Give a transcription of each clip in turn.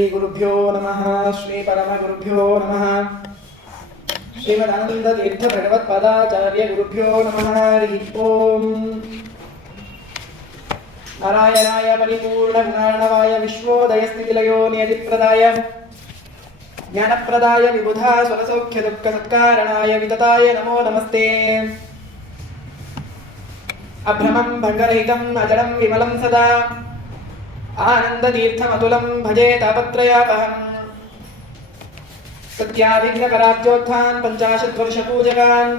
ಶ್ರೀ ಗುರುಭ್ಯೋ ನಮಃ. ಶ್ರೀ ಪರಮಗುರುಭ್ಯೋ ನಮಃ. ಶ್ರೀಮದಾನಂದ ತೀರ್ಥ ಭಗವತ್ಪಾದಾಚಾರ್ಯ ಗುರುಭ್ಯೋ ನಮಃ. ಹರಿ ಓಂ. ನಾರಾಯಣಾಯ ಪರಿಪೂರ್ಣ ಗುಣಾರ್ಣವಾಯ ವಿಶ್ವೋದಯ ಸ್ಥಿತಿಲಯೋ ನಿಯತಿಪ್ರದಾಯ ಜ್ಞಾನಪ್ರದಾಯ ವಿಬುಧಾ ಸ್ವರಸೌಖ್ಯ ದುಃಖ ಸತ್ಕಾರಣಾಯ ವಿತತಾಯ ನಮೋ ನಮಸ್ತೆ. ಅಭ್ರಮಂ ಭಂಗರಹಿತಂ ಅಜಡಂ ವಿಮಲಂ ಸದಾ ಆನಂದತೀರ್ಥಮತುಲಂ ಭಜೆ ತಾಪತ್ರಯಾಪಹಂ. ಸತ್ಯಾಭಿಘ್ನಕರಾಬ್ಜೋತ್ಥಾನ್ ಪಂಚಾಶದ್ವರ್ಷಪೂಜಕಾನ್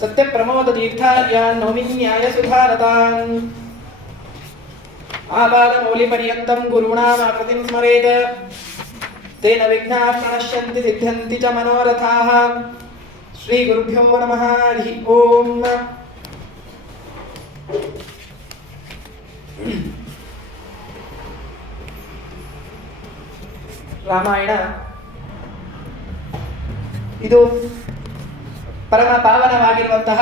ಸತ್ಯಪ್ರಮೋದತೀರ್ಥಾರ್ಯಾನ್ ನೌಮಿ ನ್ಯಾಯಸುಧಾರತಾನ್. ಆಪಾದಮೌಲಿಪರ್ಯಂತಂ ಗುರುಣಾಮಾಕೃತಿಂ ಸ್ಮರೇತ್ ತೇನ ವಿಘ್ನಾಃ ಪ್ರಣಶ್ಯಂತಿ ಸಿದ್ಧ್ಯಂತಿ ಚ ಮನೋರಥಾಃ. ಶ್ರೀ ಗುರುಭ್ಯೋ ನಮಃ. ಹರಿ ಓಂ. ರಾಮಾಯಣ ಇದು ಪರಮ ಪಾವನವಾಗಿರುವಂತಹ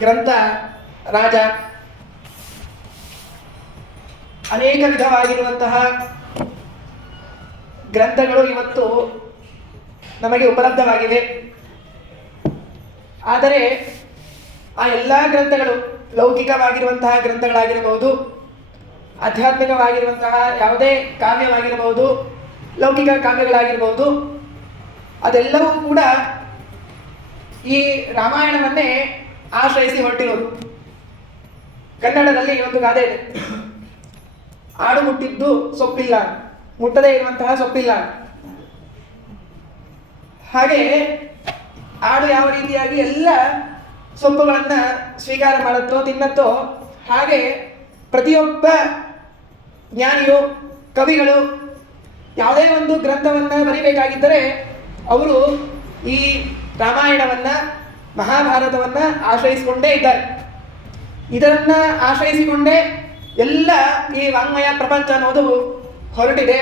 ಗ್ರಂಥ. ರಾಜ ಅನೇಕ ವಿಧವಾಗಿರುವಂತಹ ಗ್ರಂಥಗಳು ಇವತ್ತು ನಮಗೆ ಉಪಲಬ್ಧವಾಗಿವೆ. ಆದರೆ ಆ ಎಲ್ಲ ಗ್ರಂಥಗಳು ಲೌಕಿಕವಾಗಿರುವಂತಹ ಗ್ರಂಥಗಳಾಗಿರಬಹುದು, ಆಧ್ಯಾತ್ಮಿಕವಾಗಿರುವಂತಹ ಯಾವುದೇ ಕಾವ್ಯವಾಗಿರಬಹುದು, ಲೌಕಿಕ ಕಾವ್ಯಗಳಾಗಿರಬಹುದು, ಅದೆಲ್ಲವೂ ಕೂಡ ಈ ರಾಮಾಯಣವನ್ನೇ ಆಶ್ರಯಿಸಿ ಹೊರಟಿರೋದು. ಕನ್ನಡದಲ್ಲಿ ಒಂದು ಗಾದೆ ಇದೆ, ಆಡು ಮುಟ್ಟಿದ್ದು ಸೊಪ್ಪಿಲ್ಲ, ಮುಟ್ಟದೇ ಇರುವಂತಹ ಸೊಪ್ಪಿಲ್ಲ. ಹಾಗೆ ಆಡು ಯಾವ ರೀತಿಯಾಗಿ ಎಲ್ಲ ಸೊಪ್ಪುಗಳನ್ನು ಸ್ವೀಕಾರ ಮಾಡುತ್ತೋ ತಿನ್ನತ್ತೋ, ಹಾಗೆ ಪ್ರತಿಯೊಬ್ಬ ಜ್ಞಾನಿಯು ಕವಿಗಳು ಯಾವುದೇ ಒಂದು ಗ್ರಂಥವನ್ನು ಬರೀಬೇಕಾಗಿದ್ದರೆ ಅವರು ಈ ರಾಮಾಯಣವನ್ನು ಮಹಾಭಾರತವನ್ನು ಆಶ್ರಯಿಸಿಕೊಂಡೇ ಇದ್ದಾರೆ. ಇದನ್ನು ಆಶ್ರಯಿಸಿಕೊಂಡೇ ಎಲ್ಲ ಈ ವಾಂಗ್ಮಯ ಪ್ರಪಂಚ ಅನ್ನೋದು ಹೊರಟಿದೆ.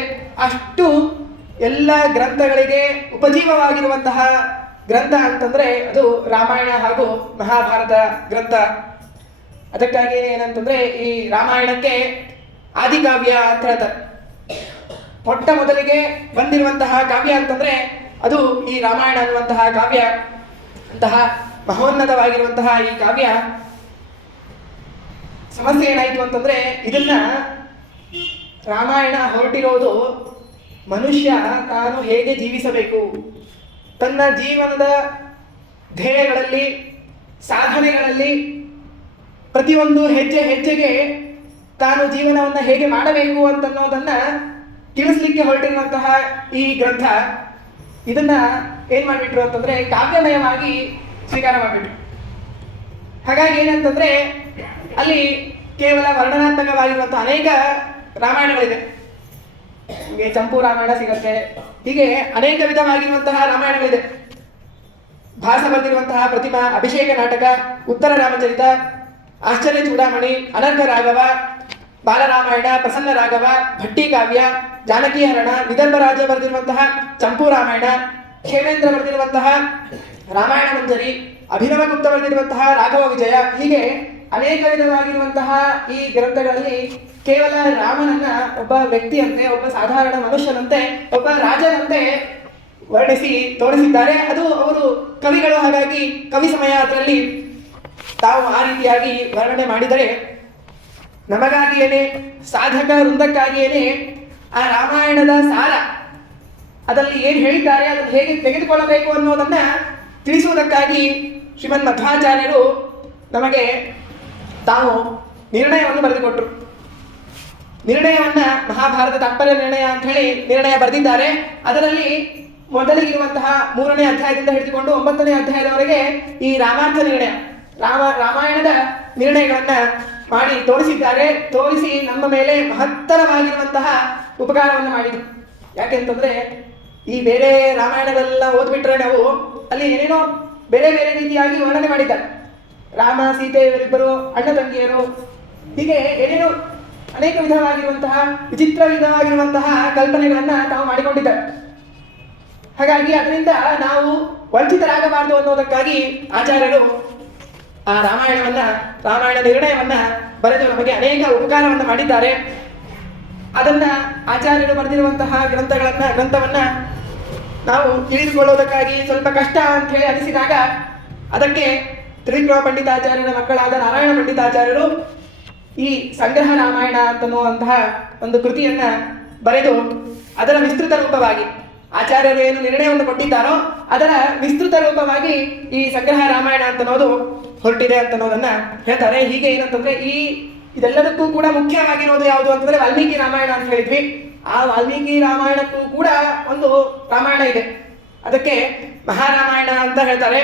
ಅಷ್ಟು ಎಲ್ಲ ಗ್ರಂಥಗಳಿಗೆ ಉಪಜೀವವಾಗಿರುವಂತಹ ಗ್ರಂಥ ಅಂತಂದರೆ ಅದು ರಾಮಾಯಣ ಹಾಗೂ ಮಹಾಭಾರತ ಗ್ರಂಥ. ಅದಕ್ಕಾಗಿ ಏನಂತಂದರೆ ಈ ರಾಮಾಯಣಕ್ಕೆ ಆದಿಕಾವ್ಯ ಅಂತ ಹೇಳ್ತಾರೆ. ಮೊಟ್ಟ ಮೊದಲಿಗೆ ಬಂದಿರುವಂತಹ ಕಾವ್ಯ ಅಂತಂದರೆ ಅದು ಈ ರಾಮಾಯಣ ಅನ್ನುವಂತಹ ಕಾವ್ಯ. ಅಂತಹ ಮಹೋನ್ನತವಾಗಿರುವಂತಹ ಈ ಕಾವ್ಯ ಸಮಸ್ಯೆ ಏನಾಯಿತು ಅಂತಂದರೆ, ಇದನ್ನ ರಾಮಾಯಣ ಹೊರಟಿರೋದು ಮನುಷ್ಯ ತಾನು ಹೇಗೆ ಜೀವಿಸಬೇಕು, ತನ್ನ ಜೀವನದ ಧ್ಯೇಯಗಳಲ್ಲಿ ಸಾಧನೆಗಳಲ್ಲಿ ಪ್ರತಿಯೊಂದು ಹೆಜ್ಜೆ ಹೆಜ್ಜೆಗೆ ತಾನು ಜೀವನವನ್ನು ಹೇಗೆ ಮಾಡಬೇಕು ಅಂತನ್ನೋದನ್ನು ತಿಳಿಸ್ಲಿಕ್ಕೆ ಹೊರಟಿರುವಂತಹ ಈ ಗ್ರಂಥ. ಇದನ್ನು ಏನು ಮಾಡಿಬಿಟ್ರು ಅಂತಂದರೆ ಕಾವ್ಯಮಯವಾಗಿ ಸ್ವೀಕಾರ ಮಾಡಿಬಿಟ್ರು. ಹಾಗಾಗಿ ಏನಂತಂದರೆ ಅಲ್ಲಿ ಕೇವಲ ವರ್ಣನಾತ್ಮಕವಾಗಿರುವಂಥ ಅನೇಕ ರಾಮಾಯಣಗಳಿದೆ. ಹೀಗೆ ಚಂಪು ರಾಮಾಯಣ ಸಿಗತ್ತೆ, ಹೀಗೆ ಅನೇಕ ವಿಧವಾಗಿರುವಂತಹ ರಾಮಾಯಣಗಳಿದೆ. ಭಾಸ ಬರೆದಿರುವಂತಹ ಪ್ರತಿಮಾ, ಅಭಿಷೇಕ ನಾಟಕ, ಉತ್ತರ ರಾಮಚರಿತ, ಆಶ್ಚರ್ಯ ಚೂಡಾಮಣಿ, ಅನರ್ಘ ರಾಘವ, ಬಾಲರಾಮಾಯಣ, ಪ್ರಸನ್ನ ರಾಘವ, ಭಟ್ಟಿ ಕಾವ್ಯ, ಜಾನಕಿ ಹರಣ, ವಿದರ್ಭರಾಜ ಬರೆದಿರುವಂತಹ ಚಂಪು ರಾಮಾಯಣ, ಕ್ಷೇಮೇಂದ್ರ ಬರೆದಿರುವಂತಹ ರಾಮಾಯಣ ಮಂಜರಿ, ಅಭಿನವಗುಪ್ತ ಬರೆದಿರುವಂತಹ ರಾಘವ ವಿಜಯ, ಹೀಗೆ ಅನೇಕ ವಿಧವಾಗಿರುವಂತಹ ಈ ಗ್ರಂಥಗಳಲ್ಲಿ ಕೇವಲ ರಾಮನನ್ನ ಒಬ್ಬ ವ್ಯಕ್ತಿಯಂತೆ, ಒಬ್ಬ ಸಾಧಾರಣ ಮನುಷ್ಯನಂತೆ, ಒಬ್ಬ ರಾಜನಂತೆ ವರ್ಣಿಸಿ ತೋರಿಸಿದ್ದಾರೆ. ಅದು ಅವರು ಕವಿಗಳು. ಹಾಗಾಗಿ ಕವಿ ಸಮಯ ಅದರಲ್ಲಿ ತಾವು ಆ ರೀತಿಯಾಗಿ ವರ್ಣನೆ ಮಾಡಿದರೆ, ನಮಗಾಗಿಯೇನೆ ಸಾಧಕ ವೃಂದಕ್ಕಾಗಿಯೇನೆ ಆ ರಾಮಾಯಣದ ಸಾರ, ಅದರಲ್ಲಿ ಏನು ಹೇಳಿದ್ದಾರೆ, ಅದನ್ನು ಹೇಗೆ ತೆಗೆದುಕೊಳ್ಳಬೇಕು ಅನ್ನೋದನ್ನ ತಿಳಿಸುವುದಕ್ಕಾಗಿ ಶ್ರೀಮನ್ ಮಧ್ವಾಚಾರ್ಯರು ನಮಗೆ ತಾವು ನಿರ್ಣಯವನ್ನು ಬರೆದುಕೊಟ್ರು. ನಿರ್ಣಯವನ್ನ ಮಹಾಭಾರತ ತಾತ್ಪರ್ಯ ನಿರ್ಣಯ ಅಂತ ಹೇಳಿ ನಿರ್ಣಯ ಬರೆದಿದ್ದಾರೆ. ಅದರಲ್ಲಿ ಮೊದಲಿಗಿರುವಂತಹ 3ನೇ ಅಧ್ಯಾಯದಿಂದ ಹಿಡಿದುಕೊಂಡು 9ನೇ ಅಧ್ಯಾಯದವರೆಗೆ ಈ ರಾಮಾರ್ಥ ನಿರ್ಣಯ, ರಾಮಾಯಣದ ನಿರ್ಣಯಗಳನ್ನ ಮಾಡಿ ತೋರಿಸಿದ್ದಾರೆ. ತೋರಿಸಿ ನಮ್ಮ ಮೇಲೆ ಮಹತ್ತರವಾಗಿರುವಂತಹ ಉಪಕಾರವನ್ನು ಮಾಡಿದರು. ಯಾಕೆಂತಂದ್ರೆ ಈ ಬೇರೆ ರಾಮಾಯಣಗಳೆಲ್ಲ ಓದ್ಬಿಟ್ರೆ ನಾವು ಅಲ್ಲಿ ಏನೇನೋ ಬೇರೆ ಬೇರೆ ರೀತಿಯಾಗಿ ವರ್ಣನೆ ಮಾಡಿದ್ದಾರೆ. ರಾಮ ಸೀತೆ ಇವರಿಬ್ಬರು ಅಣ್ಣ ತಂಗಿಯರು, ಹೀಗೆ ಏನೇನೋ ಅನೇಕ ವಿಧವಾಗಿರುವಂತಹ ವಿಚಿತ್ರ ವಿಧವಾಗಿರುವಂತಹ ಕಲ್ಪನೆಗಳನ್ನ ತಾವು ಮಾಡಿಕೊಂಡಿದ್ದಾರೆ. ಹಾಗಾಗಿ ಅದರಿಂದ ನಾವು ವಂಚಿತರಾಗಬಾರದು ಅನ್ನೋದಕ್ಕಾಗಿ ಆಚಾರ್ಯರು ಆ ರಾಮಾಯಣ ನಿರ್ಣಯವನ್ನ ಬರೆದು ನಮಗೆ ಅನೇಕ ಉಪಕಾರವನ್ನು ಮಾಡಿದ್ದಾರೆ. ಅದನ್ನ ಆಚಾರ್ಯರು ಬರೆದಿರುವಂತಹ ಗ್ರಂಥವನ್ನ ನಾವು ತಿಳಿದುಕೊಳ್ಳೋದಕ್ಕಾಗಿ ಸ್ವಲ್ಪ ಕಷ್ಟ ಅಂತ ಹೇಳಿ ಅನಿಸಿದಾಗ ಅದಕ್ಕೆ ತ್ರಿವಿಕ್ರಮ ಪಂಡಿತಾಚಾರ್ಯರ ಮಕ್ಕಳಾದ ನಾರಾಯಣ ಪಂಡಿತಾಚಾರ್ಯರು ಈ ಸಂಗ್ರಹ ರಾಮಾಯಣ ಅಂತನ್ನುವಂತಹ ಒಂದು ಕೃತಿಯನ್ನ ಬರೆದು ಅದರ ವಿಸ್ತೃತ ರೂಪವಾಗಿ ಆಚಾರ್ಯರು ಏನು ನಿರ್ಣಯವನ್ನು ಕೊಟ್ಟಿದ್ದಾರೋ ಅದರ ವಿಸ್ತೃತ ರೂಪವಾಗಿ ಈ ಸಂಗ್ರಹ ರಾಮಾಯಣ ಅಂತನ್ನೋದು ಹೊರಟಿದೆ ಅಂತನ್ನೋದನ್ನ ಹೇಳ್ತಾರೆ. ಹೀಗೆ ಏನಂತಂದ್ರೆ ಇದೆಲ್ಲದಕ್ಕೂ ಕೂಡ ಮುಖ್ಯವಾಗಿರೋದು ಯಾವುದು ಅಂತಂದ್ರೆ ವಾಲ್ಮೀಕಿ ರಾಮಾಯಣ ಅಂತ ಹೇಳಿದ್ವಿ. ಆ ವಾಲ್ಮೀಕಿ ರಾಮಾಯಣಕ್ಕೂ ಕೂಡ ಒಂದು ರಾಮಾಯಣ ಇದೆ, ಅದಕ್ಕೆ ಮಹಾರಾಮಾಯಣ ಅಂತ ಹೇಳ್ತಾರೆ.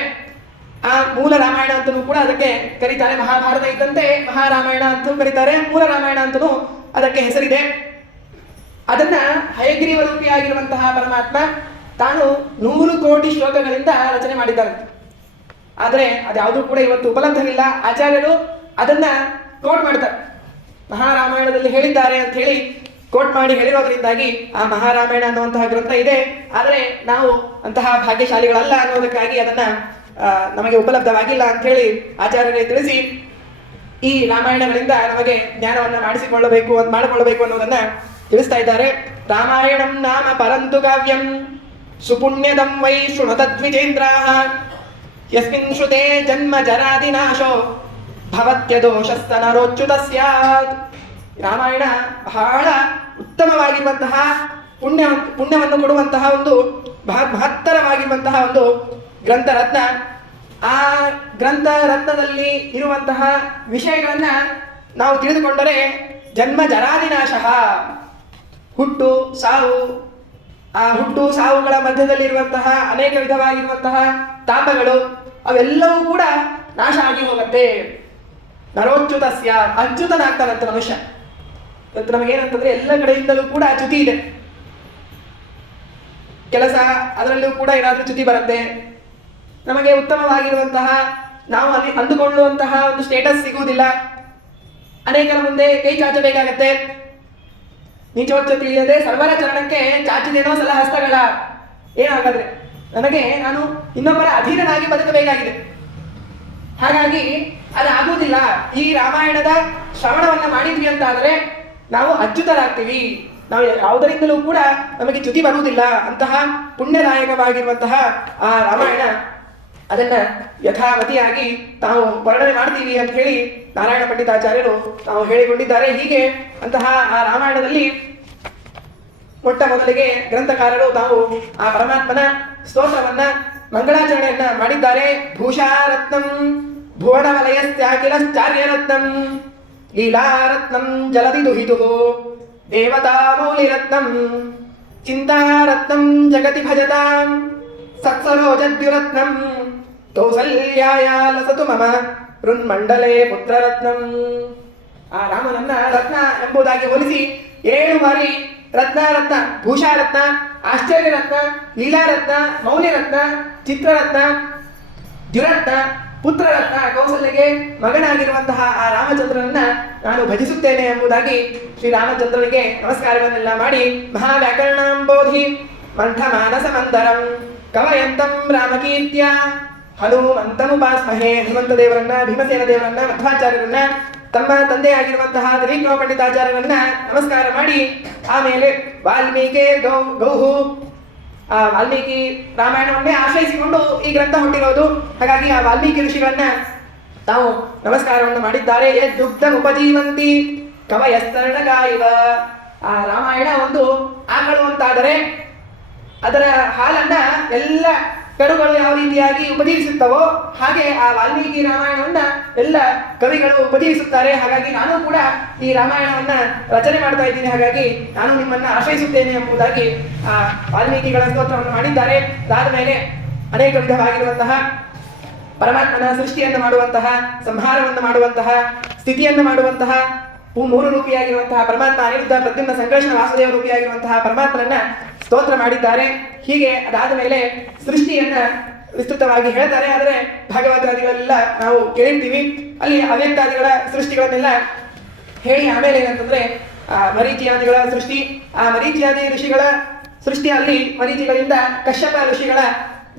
ಆ ಮೂಲ ರಾಮಾಯಣ ಅಂತಲೂ ಕೂಡ ಅದಕ್ಕೆ ಕರೀತಾರೆ. ಮಹಾಭಾರತ ಇದ್ದಂತೆ ಮಹಾರಾಮಾಯಣ ಅಂತಲೂ ಕರೀತಾರೆ, ಮೂಲ ರಾಮಾಯಣ ಅಂತಲೂ ಅದಕ್ಕೆ ಹೆಸರಿದೆ. ಅದನ್ನ ಹಯಗ್ರೀವ ರೂಪಿಯಾಗಿರುವಂತಹ ಪರಮಾತ್ಮ ತಾನು 100 ಕೋಟಿ ಶ್ಲೋಕಗಳಿಂದ ರಚನೆ ಮಾಡಿದ್ದಾರೆ. ಆದರೆ ಅದ್ಯಾವುದೂ ಕೂಡ ಇವತ್ತು ಉಪಲಬ್ಧವಿಲ್ಲ. ಆಚಾರ್ಯರು ಅದನ್ನ ಕೋಟ್ ಮಾಡ್ತಾರೆ, ಮಹಾರಾಮಾಯಣದಲ್ಲಿ ಹೇಳಿದ್ದಾರೆ ಅಂತ ಹೇಳಿ ಕೋಟ್ ಮಾಡಿ ಹೇಳಿರೋದ್ರಿಂದಾಗಿ ಆ ಮಹಾರಾಮಾಯಣ ಅನ್ನುವಂತಹ ಗ್ರಂಥ ಇದೆ. ಆದರೆ ನಾವು ಅಂತಹ ಭಾಗ್ಯಶಾಲಿಗಳಲ್ಲ ಅನ್ನೋದಕ್ಕಾಗಿ ಅದನ್ನ ನಮಗೆ ಉಪಲಬ್ಧವಾಗಿಲ್ಲ ಅಂತ ಹೇಳಿ ಆಚಾರ್ಯರೇ ತಿಳಿಸಿ ಈ ರಾಮಾಯಣಗಳಿಂದ ನಮಗೆ ಜ್ಞಾನವನ್ನ ಮಾಡಿಕೊಳ್ಳಬೇಕು ಅನ್ನೋದನ್ನ ತಿಳಿಸ್ತಾ ಇದ್ದಾರೆ. ರಾಮಾಯಣಂ ನಾಮ ಪರಂತು ಕಾವ್ಯಂ ಸುಪುಣ್ಯದಂ ವೈ ಶೃಣುತದ್ವಿಜೇಂದ್ರಾಃ ಯಸ್ಮಿನ್ ಶ್ರುತೆ ಜನ್ಮ ಜರಾದಿನಾಶೋ ಭವತ್ಯದೋಷಸ್ತನರೋಚ್ಯುತ ಸ್ಯಾತ್. ರಾಮಾಯಣ ಬಹಳ ಉತ್ತಮವಾಗಿರುವಂತಹ ಪುಣ್ಯವನ್ನು ಕೊಡುವಂತಹ ಒಂದು ಮಹತ್ತರವಾಗಿರುವಂತಹ ಒಂದು ಗ್ರಂಥರತ್ನ. ಆ ಗ್ರಂಥರತ್ನದಲ್ಲಿ ಇರುವಂತಹ ವಿಷಯಗಳನ್ನ ನಾವು ತಿಳಿದುಕೊಂಡರೆ ಜನ್ಮ ಜರಾದಿನಾಶ, ಹುಟ್ಟು ಸಾವು, ಆ ಹುಟ್ಟು ಸಾವುಗಳ ಮಧ್ಯದಲ್ಲಿರುವಂತಹ ಅನೇಕ ವಿಧವಾಗಿರುವಂತಹ ತಾಪಗಳು ಅವೆಲ್ಲವೂ ಕೂಡ ನಾಶ ಆಗಿ ಹೋಗುತ್ತೆ. ನರೋಚ್ಯುತಸ್ಯ, ಅಚ್ಯುತನಾಗ್ತಾನಂತ ಮನುಷ್ಯ. ಇವತ್ತು ನಮಗೇನಂತಂದ್ರೆ ಎಲ್ಲ ಕಡೆಯಿಂದಲೂ ಕೂಡ ಚ್ಯುತಿ ಇದೆ. ಕೆಲಸ ಅದರಲ್ಲೂ ಕೂಡ ಏನಾದ್ರೂ ಚ್ಯುತಿ ಬರುತ್ತೆ. ನಮಗೆ ಉತ್ತಮವಾಗಿರುವಂತಹ ನಾವು ಅಂದುಕೊಳ್ಳುವಂತಹ ಒಂದು ಸ್ಟೇಟಸ್ ಸಿಗುವುದಿಲ್ಲ. ಅನೇಕರ ಮುಂದೆ ಕೈ ಚಾಚಬೇಕಾಗತ್ತೆ. ನೀಚೋಚ್ಚ ತಿಳಿಯದೆ ಸರ್ವರ ಚರಣಕ್ಕೆ ಚಾಚಿದೇನೋ ಸಲ ಹಸ್ತಗಳ. ಏನಾಗಾದ್ರೆ ನಾನು ಇನ್ನೊಬ್ಬರ ಅಧೀನನಾಗಿ ಬದುಕಬೇಕಾಗಿದೆ. ಹಾಗಾಗಿ ಅದಾಗುವುದಿಲ್ಲ. ಈ ರಾಮಾಯಣದ ಶ್ರವಣವನ್ನ ಮಾಡಿದ್ವಿ ಅಂತಾದರೆ ನಾವು ಅಚ್ಯುತರಾಗ್ತೀವಿ. ನಾವು ಯಾವುದರಿಂದಲೂ ಕೂಡ ನಮಗೆ ಚ್ಯುತಿ ಬರುವುದಿಲ್ಲ. ಅಂತಹ ಪುಣ್ಯದಾಯಕವಾಗಿರುವಂತಹ ಆ ರಾಮಾಯಣ ಅದನ್ನ ಯಥಾಮತಿಯಾಗಿ ತಾವು ವರ್ಣನೆ ಮಾಡ್ತೀವಿ ಅಂತ ಹೇಳಿ ನಾರಾಯಣ ಪಂಡಿತಾಚಾರ್ಯರು ತಾವು ಹೇಳಿಕೊಂಡಿದ್ದಾರೆ. ಹೀಗೆ ಅಂತಹ ಆ ರಾಮಾಯಣದಲ್ಲಿ ಮೊಟ್ಟ ಮೊದಲಿಗೆ ಗ್ರಂಥಕಾರರು ತಾವು ಆ ಪರಮಾತ್ಮನ ಸ್ತೋತ್ರವನ್ನ ಮಂಗಳಾಚರಣೆಯನ್ನ ಮಾಡಿದ್ದಾರೆ. ಭೂಷಾರತ್ನಂ ಭುವನ ವಲಯಸ್ತ್ಯಾಖಿಲಶ್ಚಾರ್ಯರತ್ನಂ ಲೀಲಾರತ್ನಂ ಜಲದಿ ದುಹಿತು ದೇವತಾ ಮೌಲಿರತ್ನಂ ಚಿಂತಾರತ್ನಂ ಜಗತಿ ಭಜತಾಂ ಸತ್ಸರೋಜದ್ಯುರತ್ನಂ ಕೌಸಲ್ಯಾಯ ಲಸತು ಮಮ ಋನ್ಮಂಡಲೇ ಪುತ್ರರತ್ನಂ. ಆ ರಾಮನನ್ನ ರತ್ನ ಎಂಬುದಾಗಿ ಹೋಲಿಸಿ 7 ಬಾರಿ ರತ್ನ, ಭೂಷಾರತ್ನ, ಆಶ್ಚರ್ಯರತ್ನ, ಲೀಲಾರತ್ನ, ಮೌಲ್ಯರತ್ನ, ಚಿತ್ರರತ್ನ, ದ್ಯುರತ್ನ, ಪುತ್ರರತ್ನ, ಕೌಸಲ್ಯಗೆ ಮಗನಾಗಿರುವಂತಹ ಆ ರಾಮಚಂದ್ರನನ್ನ ನಾನು ಭಜಿಸುತ್ತೇನೆ ಎಂಬುದಾಗಿ ಶ್ರೀರಾಮಚಂದ್ರನಿಗೆ ನಮಸ್ಕಾರವನ್ನೆಲ್ಲ ಮಾಡಿ ಮಹಾವ್ಯಾಕರಣಾಂಬೋಧಿ ಮಂಥಮಾನಸ ಮಂದರಂ ಕವಯಂತಂ ರಾಮಕೀರ್ತ್ಯ ಹನುಮಂತಮುಪಾಸ್ಮಹೇ. ಹನುಮಂತ ದೇವರನ್ನ, ಭೀಮಸೇನ ದೇವರನ್ನ, ಮಧ್ವಾಚಾರ್ಯರನ್ನ, ತಮ್ಮ ತಂದೆಯಾಗಿರುವಂತಹ ತ್ರಿವಿಕ್ರಮ ಪಂಡಿತಾಚಾರ್ಯರನ್ನ ನಮಸ್ಕಾರ ಮಾಡಿ ಆಮೇಲೆ ವಾಲ್ಮೀಕಿ ಗೌಹು ಆ ವಾಲ್ಮೀಕಿ ರಾಮಾಯಣವನ್ನೇ ಆಶ್ರಯಿಸಿಕೊಂಡು ಈ ಗ್ರಂಥ ಹುಟ್ಟಿರೋದು. ಹಾಗಾಗಿ ಆ ವಾಲ್ಮೀಕಿ ಋಷಿಗಳನ್ನ ತಾವು ನಮಸ್ಕಾರವನ್ನು ಮಾಡಿದ್ದಾರೆ. ದುಗ್ಧ ಉಪಜೀವಂತಿ ಕವಯಸ್ತರಣಗಾಯಿವ. ಆ ರಾಮಾಯಣ ಒಂದು ಆಕಳು ಅಂತಾದರೆ ಅದರ ಹಾಲನ್ನ ಎಲ್ಲ ಕರುಗಳು ಯಾವ ರೀತಿಯಾಗಿ ಉಪಜೀವಿಸುತ್ತವೋ ಹಾಗೆ ಆ ವಾಲ್ಮೀಕಿ ರಾಮಾಯಣವನ್ನ ಎಲ್ಲ ಕವಿಗಳು ಉಪಜೀವಿಸುತ್ತಾರೆ. ಹಾಗಾಗಿ ನಾನು ಕೂಡ ಈ ರಾಮಾಯಣವನ್ನ ರಚನೆ ಮಾಡ್ತಾ ಇದ್ದೀನಿ. ಹಾಗಾಗಿ ನಾನು ನಿಮ್ಮನ್ನ ಆಶ್ರಯಿಸುತ್ತೇನೆ ಎಂಬುದಾಗಿ ಆ ವಾಲ್ಮೀಕಿಗಳ ಸ್ತೋತ್ರವನ್ನು ಮಾಡಿದ್ದಾರೆ. ಅದಾದ ಮೇಲೆ ಅನೇಕ ವಿಧವಾಗಿರುವಂತಹ ಪರಮಾತ್ಮನ ಸೃಷ್ಟಿಯನ್ನು ಮಾಡುವಂತಹ, ಸಂಹಾರವನ್ನು ಮಾಡುವಂತಹ, ಸ್ಥಿತಿಯನ್ನು ಮಾಡುವಂತಹ 3 ರೂಪಿಯಾಗಿರುವಂತಹ ಪರಮಾತ್ಮ, ಅನಿರುದ್ಧ, ಪ್ರದ್ಯುಮ್ನ, ಸಂಕರ್ಷಣ, ವಾಸುದೇವ ರೂಪಿಯಾಗಿರುವಂತಹ ಪರಮಾತ್ಮನನ್ನ ಸ್ತೋತ್ರ ಮಾಡಿದ್ದಾರೆ. ಹೀಗೆ ಅದಾದ ಮೇಲೆ ಸೃಷ್ಟಿಯನ್ನ ವಿಸ್ತೃತವಾಗಿ ಹೇಳ್ತಾರೆ. ಆದರೆ ಭಾಗವತಾದಿಗಳೆಲ್ಲ ನಾವು ಕೇಳಿರ್ತೀವಿ. ಅಲ್ಲಿ ಅವ್ಯಕ್ತಾದಿಗಳ ಸೃಷ್ಟಿಗಳನ್ನೆಲ್ಲ ಹೇಳಿ ಆಮೇಲೆ ಏನಂತಂದ್ರೆ ಮರೀಚಿಯಾದಿಗಳ ಸೃಷ್ಟಿ, ಆ ಮರೀಚಿಯಾದಿ ಋಷಿಗಳ ಸೃಷ್ಟಿ, ಅಲ್ಲಿ ಮರೀಚಿಗಳಿಂದ ಕಶ್ಯಪ ಋಷಿಗಳ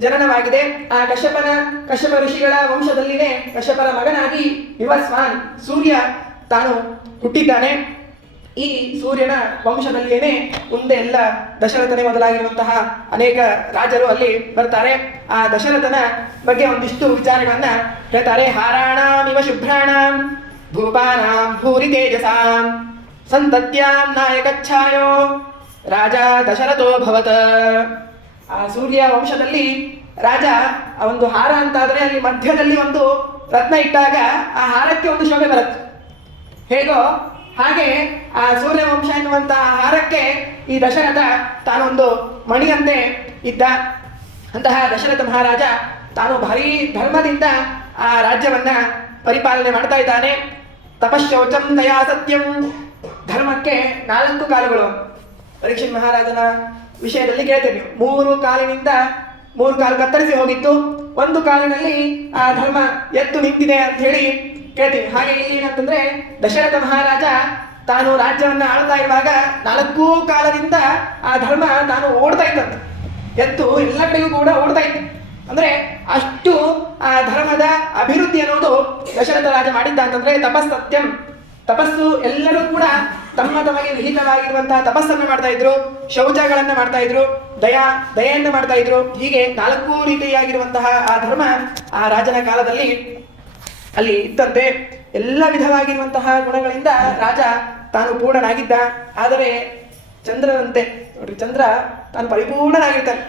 ಜನನವಾಗಿದೆ. ಆ ಕಶ್ಯಪ ಋಷಿಗಳ ವಂಶದಲ್ಲಿನೇ ಕಶ್ಯಪರ ಮಗನಾಗಿ ವಿವಸ್ವಾನ್ ಸೂರ್ಯ ತಾನು ಹುಟ್ಟಿದ್ದಾನೆ. ಈ ಸೂರ್ಯನ ವಂಶದಲ್ಲಿಯೇನೆ ಮುಂದೆ ಎಲ್ಲ ದಶರಥನೇ ಮೊದಲಾಗಿರುವಂತಹ ಅನೇಕ ರಾಜರು ಅಲ್ಲಿ ಬರ್ತಾರೆ. ಆ ದಶರಥನ ಬಗ್ಗೆ ಒಂದಿಷ್ಟು ವಿಚಾರಗಳನ್ನ ಹೇಳ್ತಾರೆ. ಹಾರಾಣಾಮಿವ ಶುಭ್ರಾಣಾಂ ಭೂಪಾನಾಂ ಭೂರಿ ತೇಜಸಾಂ ಸಂತತ್ಯಾಂ ನಾಯಕಚ್ಛಾಯೋ ರಾಜ ದಶರಥೋ ಭವತ. ಆ ಸೂರ್ಯ ವಂಶದಲ್ಲಿ ರಾಜ ಆ ಒಂದು ಹಾರ ಅಂತಾದ್ರೆ ಅಲ್ಲಿ ಮಧ್ಯದಲ್ಲಿ ಒಂದು ರತ್ನ ಇಟ್ಟಾಗ ಆ ಹಾರಕ್ಕೆ ಒಂದು ಶೋಭೆ ಬರುತ್ತೆ. ಹೇಗೋ ಹಾಗೆ ಆ ಸೂರ್ಯವಂಶ ಎನ್ನುವಂತಹ ಹಾರಕ್ಕೆ ಈ ದಶರಥ ತಾನೊಂದು ಮಣಿಯಂತೆ ಇದ್ದ. ಅಂತಹ ದಶರಥ ಮಹಾರಾಜ ತಾನು ಭಾರೀ ಧರ್ಮದಿಂದ ಆ ರಾಜ್ಯವನ್ನ ಪರಿಪಾಲನೆ ಮಾಡ್ತಾ ಇದ್ದಾನೆ. ತಪಶೌಚಂ ದಯಾ ಸತ್ಯಂ, ಧರ್ಮಕ್ಕೆ 4 ಕಾಲುಗಳು. ಪರೀಕ್ಷಿತ್ ಮಹಾರಾಜನ ವಿಷಯದಲ್ಲಿ ಕೇಳ್ತೇವೆ, 3 ಕಾಲಿನಿಂದ 3 ಕಾಲು ಕತ್ತರಿಸಿ ಹೋಗಿತ್ತು, 1 ಕಾಲಿನಲ್ಲಿ ಆ ಧರ್ಮ ಎತ್ತು ನಿಂತಿದೆ ಅಂತ ಹೇಳಿ ಕೇಳ್ತೀವಿ. ಹಾಗೆ ಇಲ್ಲಿ ಏನಂತಂದ್ರೆ ದಶರಥ ಮಹಾರಾಜ ತಾನು ರಾಜ್ಯವನ್ನ ಆಳ್ತಾ ಇರುವಾಗ 4 ಕಾಲದಿಂದ ಆ ಧರ್ಮ ತಾನು ಓಡ್ತಾ ಇತ್ತಂತ. ಎತ್ತು ಎಲ್ಲ ಕಡೆಗೂ ಕೂಡ ಓಡ್ತಾ ಇತ್ತು. ಅಂದ್ರೆ ಅಷ್ಟು ಆ ಧರ್ಮದ ಅಭಿವೃದ್ಧಿ ಅನ್ನೋದು ದಶರಥ ರಾಜ ಮಾಡಿದ್ದ ಅಂತಂದ್ರೆ ತಪಸ್ಸತ್ಯಂ, ತಪಸ್ಸು ಎಲ್ಲರೂ ಕೂಡ ತಮ್ಮ ತಮಗೆ ವಿಹಿತವಾಗಿರುವಂತಹ ತಪಸ್ಸನ್ನು ಮಾಡ್ತಾ ಇದ್ರು, ಶೌಚಗಳನ್ನ ಮಾಡ್ತಾ ಇದ್ರು, ದಯೆಯನ್ನು ಮಾಡ್ತಾ ಇದ್ರು. ಹೀಗೆ 4 ರೀತಿಯಾಗಿರುವಂತಹ ಆ ಧರ್ಮ ಆ ರಾಜನ ಕಾಲದಲ್ಲಿ ಅಲ್ಲಿ ಇತ್ತಂತೆ. ಎಲ್ಲ ವಿಧವಾಗಿರುವಂತಹ ಗುಣಗಳಿಂದ ರಾಜ ತಾನು ಪೂರ್ಣನಾಗಿದ್ದ. ಆದರೆ ಚಂದ್ರನಂತೆ ನೋಡ್ರಿ, ಚಂದ್ರ ತಾನು ಪರಿಪೂರ್ಣನಾಗಿರ್ತಾನೆ.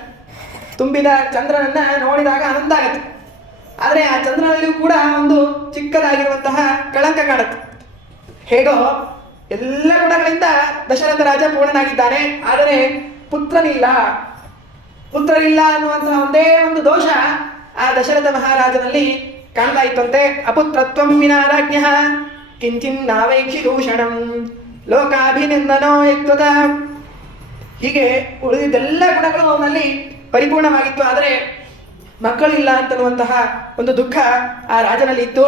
ತುಂಬಿದ ಚಂದ್ರನನ್ನ ನೋಡಿದಾಗ ಆನಂದ ಆಗತ್ತೆ. ಆದರೆ ಆ ಚಂದ್ರನಲ್ಲಿಯೂ ಕೂಡ ಒಂದು ಚಿಕ್ಕದಾಗಿರುವಂತಹ ಕಳಂಕ ಕಾಣುತ್ತೆ. ಹೇಗೋ ಎಲ್ಲ ಗುಣಗಳಿಂದ ದಶರಥ ರಾಜ ಪೂರ್ಣನಾಗಿದ್ದಾನೆ. ಆದರೆ ಪುತ್ರನಿಲ್ಲ ಅನ್ನುವಂತಹ ಒಂದೇ ಒಂದು ದೋಷ ಆ ದಶರಥ ಮಹಾರಾಜನಲ್ಲಿ ಕಾಣ್ತಾ ಇತ್ತಂತೆ. ಅಪುತ್ರತ್ವಂ ವಿನಾ ರಾಜ್ಞಃ ಕಿಂಚಿನ್ನಾವೈಕ್ಷಿ ದೂಷಣಂ ಲೋಕಾಭಿನಂದನೋ ಯತ್ವತ. ಹೀಗೆ ಉಳಿದಿದ್ದೆಲ್ಲ ಗುಣಗಳು ಅವನಲ್ಲಿ ಪರಿಪೂರ್ಣವಾಗಿತ್ತು. ಆದರೆ ಮಕ್ಕಳಿಲ್ಲ ಅಂತನ್ನುವಂತಹ ಒಂದು ದುಃಖ ಆ ರಾಜನಲ್ಲಿ ಇತ್ತು.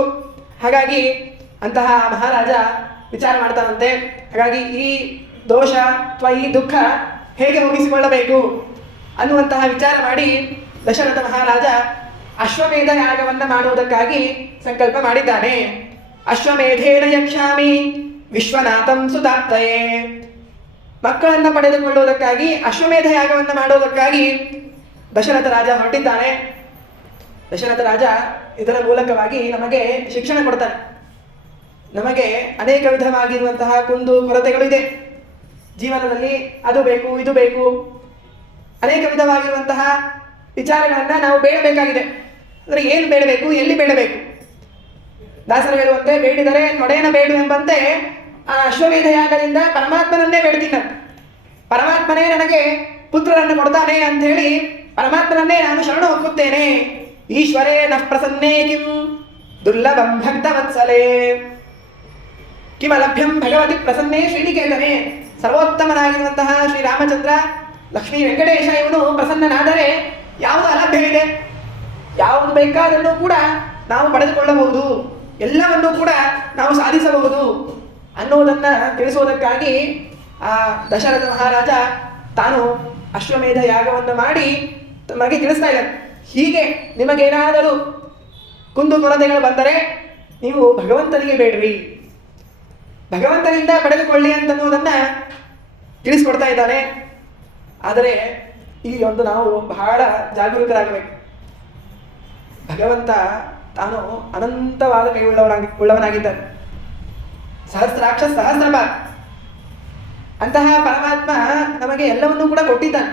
ಹಾಗಾಗಿ ಅಂತಹ ಮಹಾರಾಜ ವಿಚಾರ ಮಾಡ್ತಾನಂತೆ. ಹಾಗಾಗಿ ಈ ದೋಷ ಅಥವಾ ಈ ದುಃಖ ಹೇಗೆ ಮುಗಿಸಿಕೊಳ್ಳಬೇಕು ಅನ್ನುವಂತಹ ವಿಚಾರ ಮಾಡಿ ದಶರಥ ಮಹಾರಾಜ ಅಶ್ವಮೇಧ ಯಾಗವನ್ನ ಮಾಡುವುದಕ್ಕಾಗಿ ಸಂಕಲ್ಪ ಮಾಡಿದ್ದಾನೆ. ಅಶ್ವಮೇಧೇನ ಯಕ್ಷಾಮಿ ವಿಶ್ವನಾಥಂ ಸುತಾಪ್ತಯೇ. ಮಕ್ಕಳನ್ನ ಪಡೆದುಕೊಳ್ಳುವುದಕ್ಕಾಗಿ ಅಶ್ವಮೇಧ ಯಾಗವನ್ನ ಮಾಡುವುದಕ್ಕಾಗಿ ದಶರಥ ರಾಜ ಹೊರಟಿದ್ದಾನೆ. ದಶರಥ ರಾಜ ಇದರ ಮೂಲಕವಾಗಿ ನಮಗೆ ಶಿಕ್ಷಣ ಕೊಡ್ತಾನೆ. ನಮಗೆ ಅನೇಕ ವಿಧವಾಗಿರುವಂತಹ ಕುಂದು ಕೊರತೆಗಳು ಇದೆ ಜೀವನದಲ್ಲಿ. ಅದು ಬೇಕು, ಇದು ಬೇಕು, ಅನೇಕ ವಿಧವಾಗಿರುವಂತಹ ವಿಚಾರಗಳನ್ನ ನಾವು ಬೇಡಬೇಕಾಗಿದೆ. ಅಂದ್ರೆ ಏನು ಬೇಡಬೇಕು, ಎಲ್ಲಿ ಬೇಡಬೇಕು? ದಾಸರು ಹೇಳುವಂತೆ, ಬೇಡಿದರೆ ನೊಡೆಯನ ಬೇಡು ಎಂಬಂತೆ ಆ ಅಶ್ವಮೇಧ ಯಾಗದಿಂದ ಪರಮಾತ್ಮನನ್ನೇ ಬೇಡ್ತೀನಿ. ಪರಮಾತ್ಮನೇ ನನಗೆ ಪುತ್ರರನ್ನು ಕೊಡ್ತಾನೆ ಅಂತ ಹೇಳಿ ಪರಮಾತ್ಮನನ್ನೇ ನಾನು ಶರಣ ಹೋಗುತ್ತೇನೆ. ಈಶ್ವರೇ ನಃ ಪ್ರಸನ್ನೇ ಕಿಂ ದುರ್ಲಭಂ ಭಕ್ತ ವತ್ಸಲೇ ಕಿಮಲಭ್ಯಂ ಭಗವತಿ ಪ್ರಸನ್ನೇ ಶ್ರೀನಿಕೇತನೆ. ಸರ್ವೋತ್ತಮನಾಗಿರುವಂತಹ ಶ್ರೀರಾಮಚಂದ್ರ ಲಕ್ಷ್ಮೀ ವೆಂಕಟೇಶ ಇವನು ಪ್ರಸನ್ನನಾದರೆ ಯಾವುದು ಅಲಭ್ಯವಿದೆ, ಯಾವುದು ಬೇಕಾದನ್ನು ಕೂಡ ನಾವು ಪಡೆದುಕೊಳ್ಳಬಹುದು, ಎಲ್ಲವನ್ನೂ ಕೂಡ ನಾವು ಸಾಧಿಸಬಹುದು ಅನ್ನುವುದನ್ನ ತಿಳಿಸುವುದಕ್ಕಾಗಿ ಆ ದಶರಥ ಮಹಾರಾಜ ತಾನು ಅಶ್ವಮೇಧ ಯಾಗವನ್ನು ಮಾಡಿ ತಮಗೆ ತಿಳಿಸ್ತಾ ಇದ್ದಾನೆ. ಹೀಗೆ ನಿಮಗೇನಾದರೂ ಕುಂದು ಕೊರತೆಗಳು ಬಂದರೆ ನೀವು ಭಗವಂತನಿಗೆ ಬೇಡ್ರಿ, ಭಗವಂತನಿಂದ ಪಡೆದುಕೊಳ್ಳಿ ಅಂತನ್ನುವುದನ್ನ ತಿಳಿಸ್ಕೊಡ್ತಾ ಇದ್ದಾನೆ. ಆದರೆ ಈ ಒಂದು ನಾವು ಬಹಳ ಜಾಗರೂಕರಾಗಬೇಕು. ಭಗವಂತ ತಾನು ಅನಂತವಾದ ಕೈ ಉಳ್ಳವನಾಗಿದ್ದಾನೆ. ಸಹಸ್ರಾಕ್ಷ ಸಹಸ್ರಪಾದ. ಅಂತಹ ಪರಮಾತ್ಮ ನಮಗೆ ಎಲ್ಲವನ್ನೂ ಕೂಡ ಕೊಟ್ಟಿದ್ದಾನೆ.